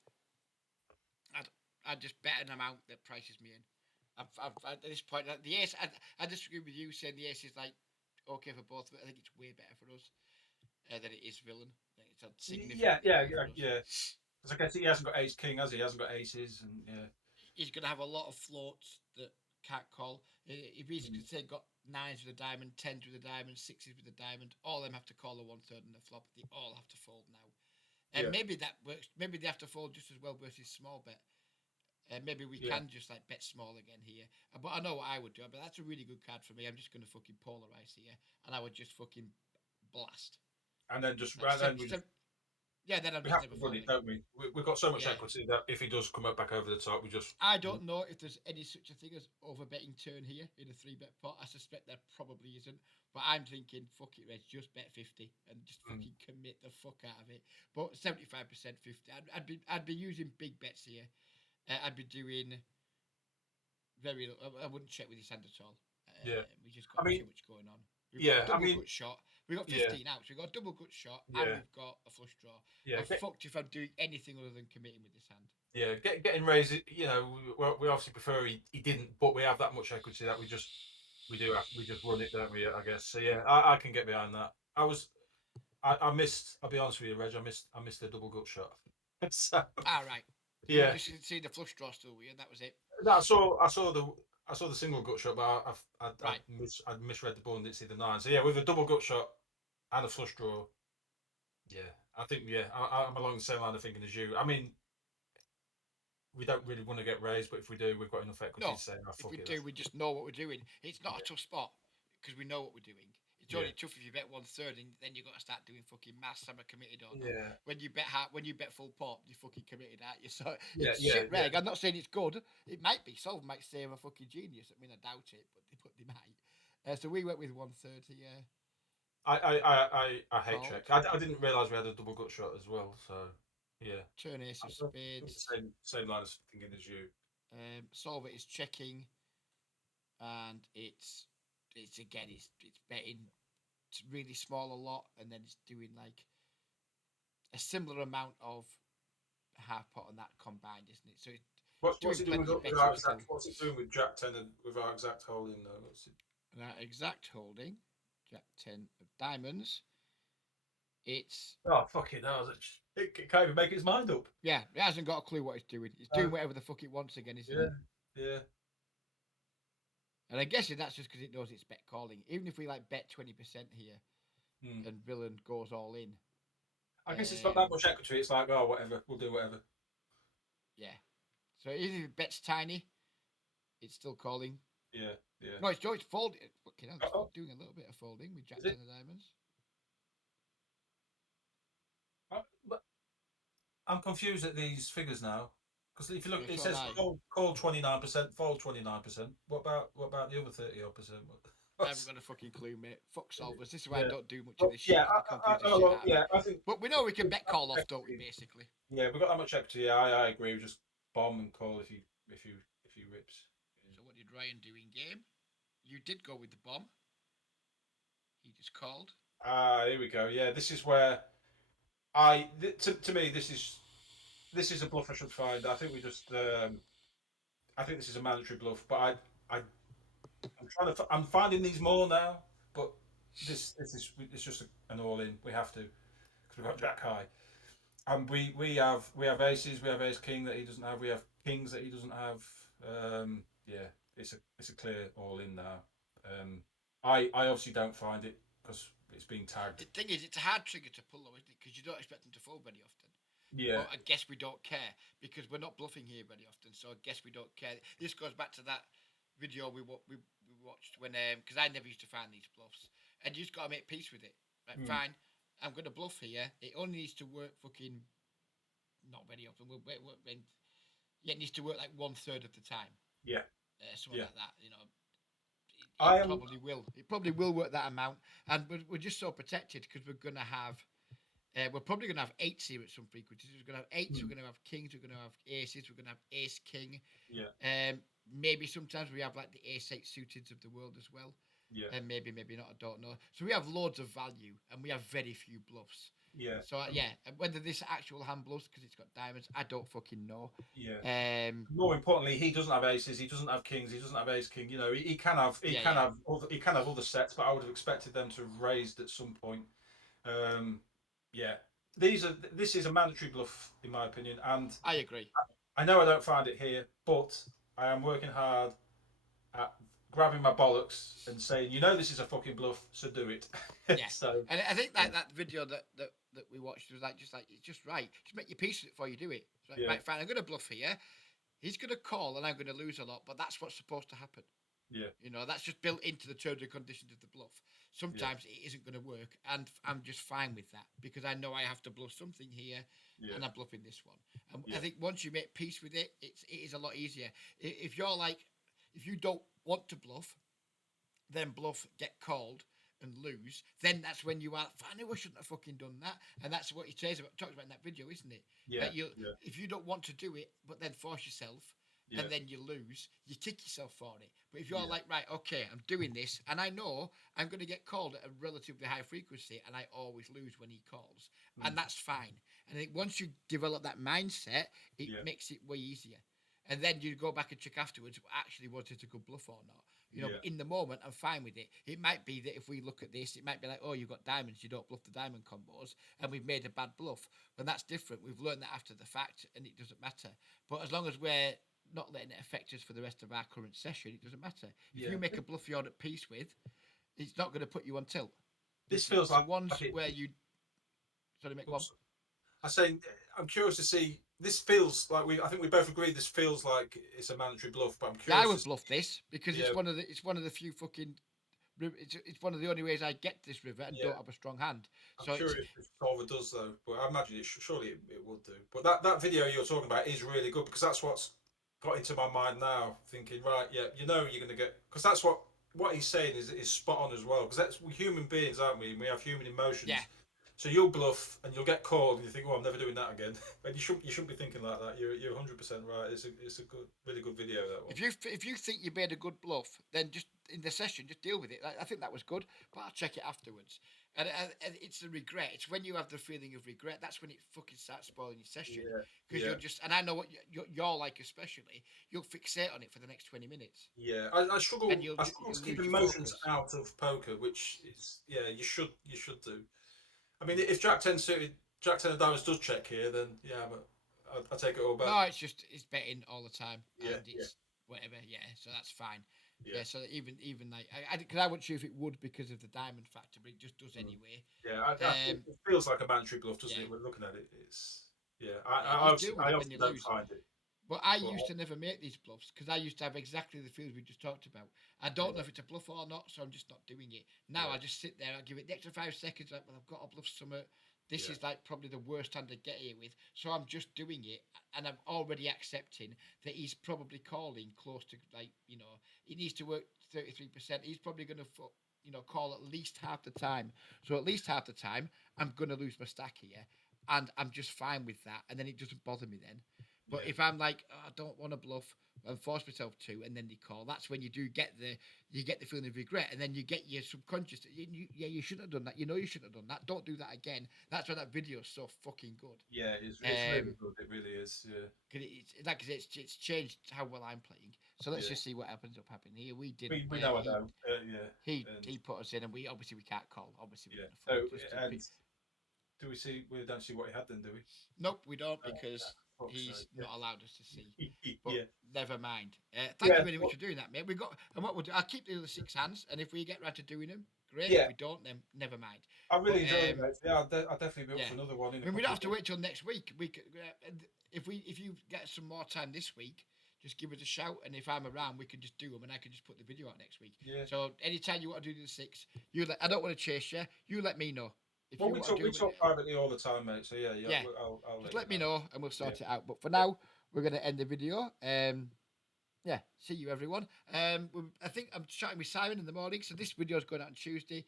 I'd just bet an amount that prices me in. At this point, the ace, I disagree with you saying the ace is like okay for both of it. I think it's way better for us than it is villain. I think it's Yeah, significantly yeah, better yeah, for us. yeah. Because I guess he hasn't got ace king, has he? He hasn't got aces, and yeah. He's going to have a lot of floats that can't call. If he's Mm. say got nines with a diamond, tens with a diamond, sixes with a diamond, all of them have to call a one third in the flop. They all have to fold now. And Yeah, maybe that works. Maybe they have to fold just as well versus small bet. Maybe we yeah, can just like bet small again here. But I know what I would do. But that's a really good card for me. I'm just going to fucking polarize here, and I would just fucking blast. And then just Like then we just yeah, then I'm we just have to never run it, folding. don't we? We've got so much Yeah. equity that if he does come up back over the top, we just I don't know if there's any such a thing as over betting turn here in a 3-bet pot. I suspect there probably isn't. But I'm thinking, fuck it, Reg, just bet 50 and just Mm. fucking commit the fuck out of it. But 75%, 50. I'd be using big bets here. I'd be doing very. I wouldn't check with his hand at all. Yeah. We just I got too mean, much going on. We've got a yeah. I double mean, gut shot. We've got yeah, 15 outs. We've got a double gut shot, and yeah, we've got a flush draw. yeah. I'm fucked if I'm doing anything other than committing with this hand. Yeah, getting raised. You know, we obviously prefer he didn't, but we have that much equity that we just run it, don't we? I guess. So yeah, I can get behind that. I missed. I'll be honest with you, Reg. I missed the double gut shot. So All right. You were yeah, just see the flush draw still, were you? That was it. I saw the single gut shot, but Right. I'd misread the ball and didn't see the nine. So yeah, with a double gut shot and a flush draw, yeah, I think yeah, I'm along the same line of thinking as you. I mean, we don't really want to get raised, but if we do, we've got enough equity to No, say, oh, if we fuck it. do, we just know what we're doing. It's not a Yeah, tough spot because we know what we're doing. It's yeah, only tough if you bet 1/3, and then you got to start doing fucking maths. Am I committed or not? yeah, When you bet full pot, you fucking committed, aren't you? So yeah, it's yeah, shit yeah. reg. I'm not saying it's good. It might be. Some might say I'm a fucking genius. I mean, I doubt it, but they might. So we went with 1/30. I hate Called check. I didn't realise we had a double gut shot as well. So yeah, turn ace I of think the spades. same line of thinking as you. Solver is checking, and it's again it's betting really small a lot, and then it's doing like a similar amount of half pot on that combined, isn't it? So it's What's doing it doing plenty of with betting our still. exact? What's it doing with Jack ten and with our exact holding though? What's it? That exact holding, Jack 10 of diamonds. It's Oh fucking hell! It can't even make its mind up. yeah, it hasn't got a clue what it's doing. It's doing whatever the fuck it wants again, isn't Yeah, it? yeah. And I guess that's just because it knows it's bet calling. Even if we like bet 20% here Hmm. and villain goes all in, I guess it's not that um, much equity. It's like, oh, whatever, we'll do whatever. yeah. So even if it bets tiny, it's still calling. Yeah, yeah. No, it's folding. Fucking hell, Oh, it's doing a little bit of folding with Jack is 10 it? of diamonds. But I'm confused at these figures now. Because if you look, Yeah, it so am says I. call 29%, fold 29%. What about the other 30 odd percent? I haven't got a fucking clue, mate. Fuck solvers. This is why I Yeah. don't do much of Well, this shit yeah, because it confuses the oh, shit well, out of me. yeah, I think But we know we can we've bet got that call much off, don't we? equity. Basically. Yeah, we've got that much equity. Yeah, I agree. We just bomb and call if you rips. Yeah. So what did Ryan do in game? You did go with the bomb. He just called. Ah, here we go. Yeah, this is where to me this is a bluff I should find. I think we just I think this is a mandatory bluff, but I'm finding these more now, but this is it's just an all in. We have to because we've got Jack High, and we have aces, we have ace king that he doesn't have, we have kings that he doesn't have. Yeah, it's a clear all in now. I obviously don't find it because it's being tagged. The thing is, it's a hard trigger to pull, though, isn't it? Because you don't expect them to fold very often. Yeah. But I guess we don't care because we're not bluffing here very often. So I guess we don't care. This goes back to that video we watched when because I never used to find these bluffs, and you just got to make peace with it. Like, Mm, fine, I'm going to bluff here. It only needs to work fucking not very often. Yeah, it needs to work like 1/3 of the time, yeah. something Yeah. like that. You know, I it am. probably will. It probably will work that amount, and we're just so protected because we're going to have. We're probably going to have eights here at some frequencies. We're going to have eights. We're Mm, going to have kings. We're going to have aces. We're going to have ace king. yeah. Maybe sometimes we have like the ace eight suited of the world as well, Yeah. and maybe not. I don't know. So we have loads of value, and we have very few bluffs. Yeah. So yeah, and whether this actual hand bluffs because it's got diamonds, I don't fucking know. Yeah. Um, More importantly, he doesn't have aces. He doesn't have kings. He doesn't have ace king. You know, he can have yeah, yeah. other sets, but I would have expected them to have raised at some point. Um, yeah, this is a mandatory bluff in my opinion, and I agree. I know I don't find it here, but I am working hard at grabbing my bollocks and saying, this is a fucking bluff, so do it. Yeah, So and I think yeah, that video that we watched was like it's just right. Just make your peace with it before you do it. It's like, yeah, right, fine. I'm going to bluff here. He's going to call, and I'm going to lose a lot. But that's what's supposed to happen. yeah, That's just built into the terms and conditions of the bluff. Sometimes it isn't going to work, and I'm just fine with that because I know I have to bluff something here, Yeah. and I'm bluffing this one. And I Yeah. think once you make peace with it, it is a lot easier. If you're like, if you don't want to bluff, then bluff, get called, and lose, then that's when you are. I knew I shouldn't have fucking done that, and that's what he says about talks about in that video, isn't it? Yeah. That you, Yeah. if you don't want to do it, but then force yourself, Yeah. and then you lose, you kick yourself for it. But if you're Yeah. like, right, okay, I'm doing this, and I know I'm going to get called at a relatively high frequency, and I always lose when he calls, and that's fine. And I think once you develop that mindset, it Yeah. makes it way easier. And then you go back and check afterwards, actually, was it a good bluff or not? You know, Yeah. in the moment, I'm fine with it. It might be that if we look at this, it might be like, oh, you've got diamonds, you don't bluff the diamond combos, and we've made a bad bluff. But that's different. We've learned that after the fact, and it doesn't matter. But as long as we're not letting it affect us for the rest of our current session, it doesn't matter. If Yeah. you make a bluff you're at peace with, it's not going to put you on tilt. This feels The like ones it. where you, sorry, make one. Oops. I say I'm curious to see. This feels like we. I think we both agree. This feels like it's a mandatory bluff, but I'm Yeah, I curious. would bluff this because Yeah. it's one of the few fucking. It's one of the only ways I get to this river and Yeah. don't have a strong hand. I'm So it's curious if Solver does though, but I imagine surely it would do. But that video you're talking about is really good because that's what's got into my mind now. Thinking right, yeah, you know you're going to get because that's what he's saying is spot on as well because that's we're human beings, aren't we? And we have human emotions. yeah. So you'll bluff and you'll get called and you think, oh, I'm never doing that again. And you shouldn't be thinking like that. You're 100% right. It's a good, really good video that one. If you think you made a good bluff, then just in the session, just deal with it. I think that was good, but I'll check it afterwards. And it's the regret. It's when you have the feeling of regret. That's when it fucking starts spoiling your session. Yeah, Because yeah. you're just, and I know what you're like, especially. You'll fixate on it for the next 20 minutes. Yeah, I struggle. And I struggle to you'll keep lose your emotions focus. out of poker, which is yeah, you should do. I mean, if Jack 10 suited, Jack 10 of diamonds does check here, then yeah, but I take it all back. No, it's betting all the time, Yeah, and it's whatever. Yeah, so that's fine. yeah, Yeah, so even like because I wasn't sure if it would because of the diamond factor, but it just does anyway. yeah. Um, It feels like a mandatory bluff, doesn't yeah, it? When looking at it, it's yeah. yeah, just deal with I it when obviously you don't lose. find it, But I but used to never make these bluffs because I used to have exactly the feels we just talked about. I don't know if it's a bluff or not, so I'm just not doing it. Now yeah, I just sit there, I give it the extra 5 seconds, like, well, I've got to bluff summit. This yeah, is like probably the worst time to get here with. So I'm just doing it and I'm already accepting that he's probably calling close to like, he needs to work 33%. He's probably gonna call at least half the time. So at least half the time I'm gonna lose my stack here. And I'm just fine with that. And then it doesn't bother me then. But yeah, if I'm like, oh, I don't want to bluff and force myself to, and then they call, that's when you get the feeling of regret, and then you get your subconscious. You shouldn't have done that. You know you shouldn't have done that. Don't do that again. That's why that video is so fucking good. yeah. It's really good. It really is. Yeah, Cause it's changed how well I'm playing. So let's yeah. just see what happens up happening here. We didn't. We know I don't. Yeah, and He put us in, and we can't call. Obviously we yeah. can So afford just to and do we see? We don't see what he had then, do we? Nope, we don't Oh, because fuck's he's sake, not allowed us to see. yeah. But Yeah, never mind. Thank yeah. you very much for doing that, mate. We got and what we'll do. I'll keep the other 6 hands, and if we get round to doing them, great. Yeah. If we don't, then never mind. I really But enjoyed it, mate. Yeah, I'll definitely be up yeah, for another one in I a mean we couple don't have of to weeks. wait till next week. If you get some more time this week, just give us a shout, and if I'm around, we can just do them, and I can just put the video out next week. Yeah. So anytime you want to do the 6, I don't want to chase you. You let me know. If Well, you want to do we it, talk privately all the time, mate. So yeah, yeah, I'll just let let you me know. know and we'll sort Yeah. it out. But for Yeah. now, we're going to end the video. Yeah, see you everyone. I think I'm chatting with Simon in the morning, so this video is going out on Tuesday.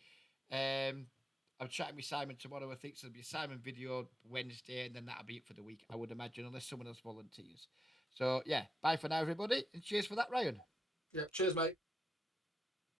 I'm chatting with Simon tomorrow. I think so. There'll be a Simon video Wednesday, and then that'll be it for the week, I would imagine, unless someone else volunteers. So yeah, bye for now, everybody, and cheers for that, Ryan. Yeah. Cheers, mate.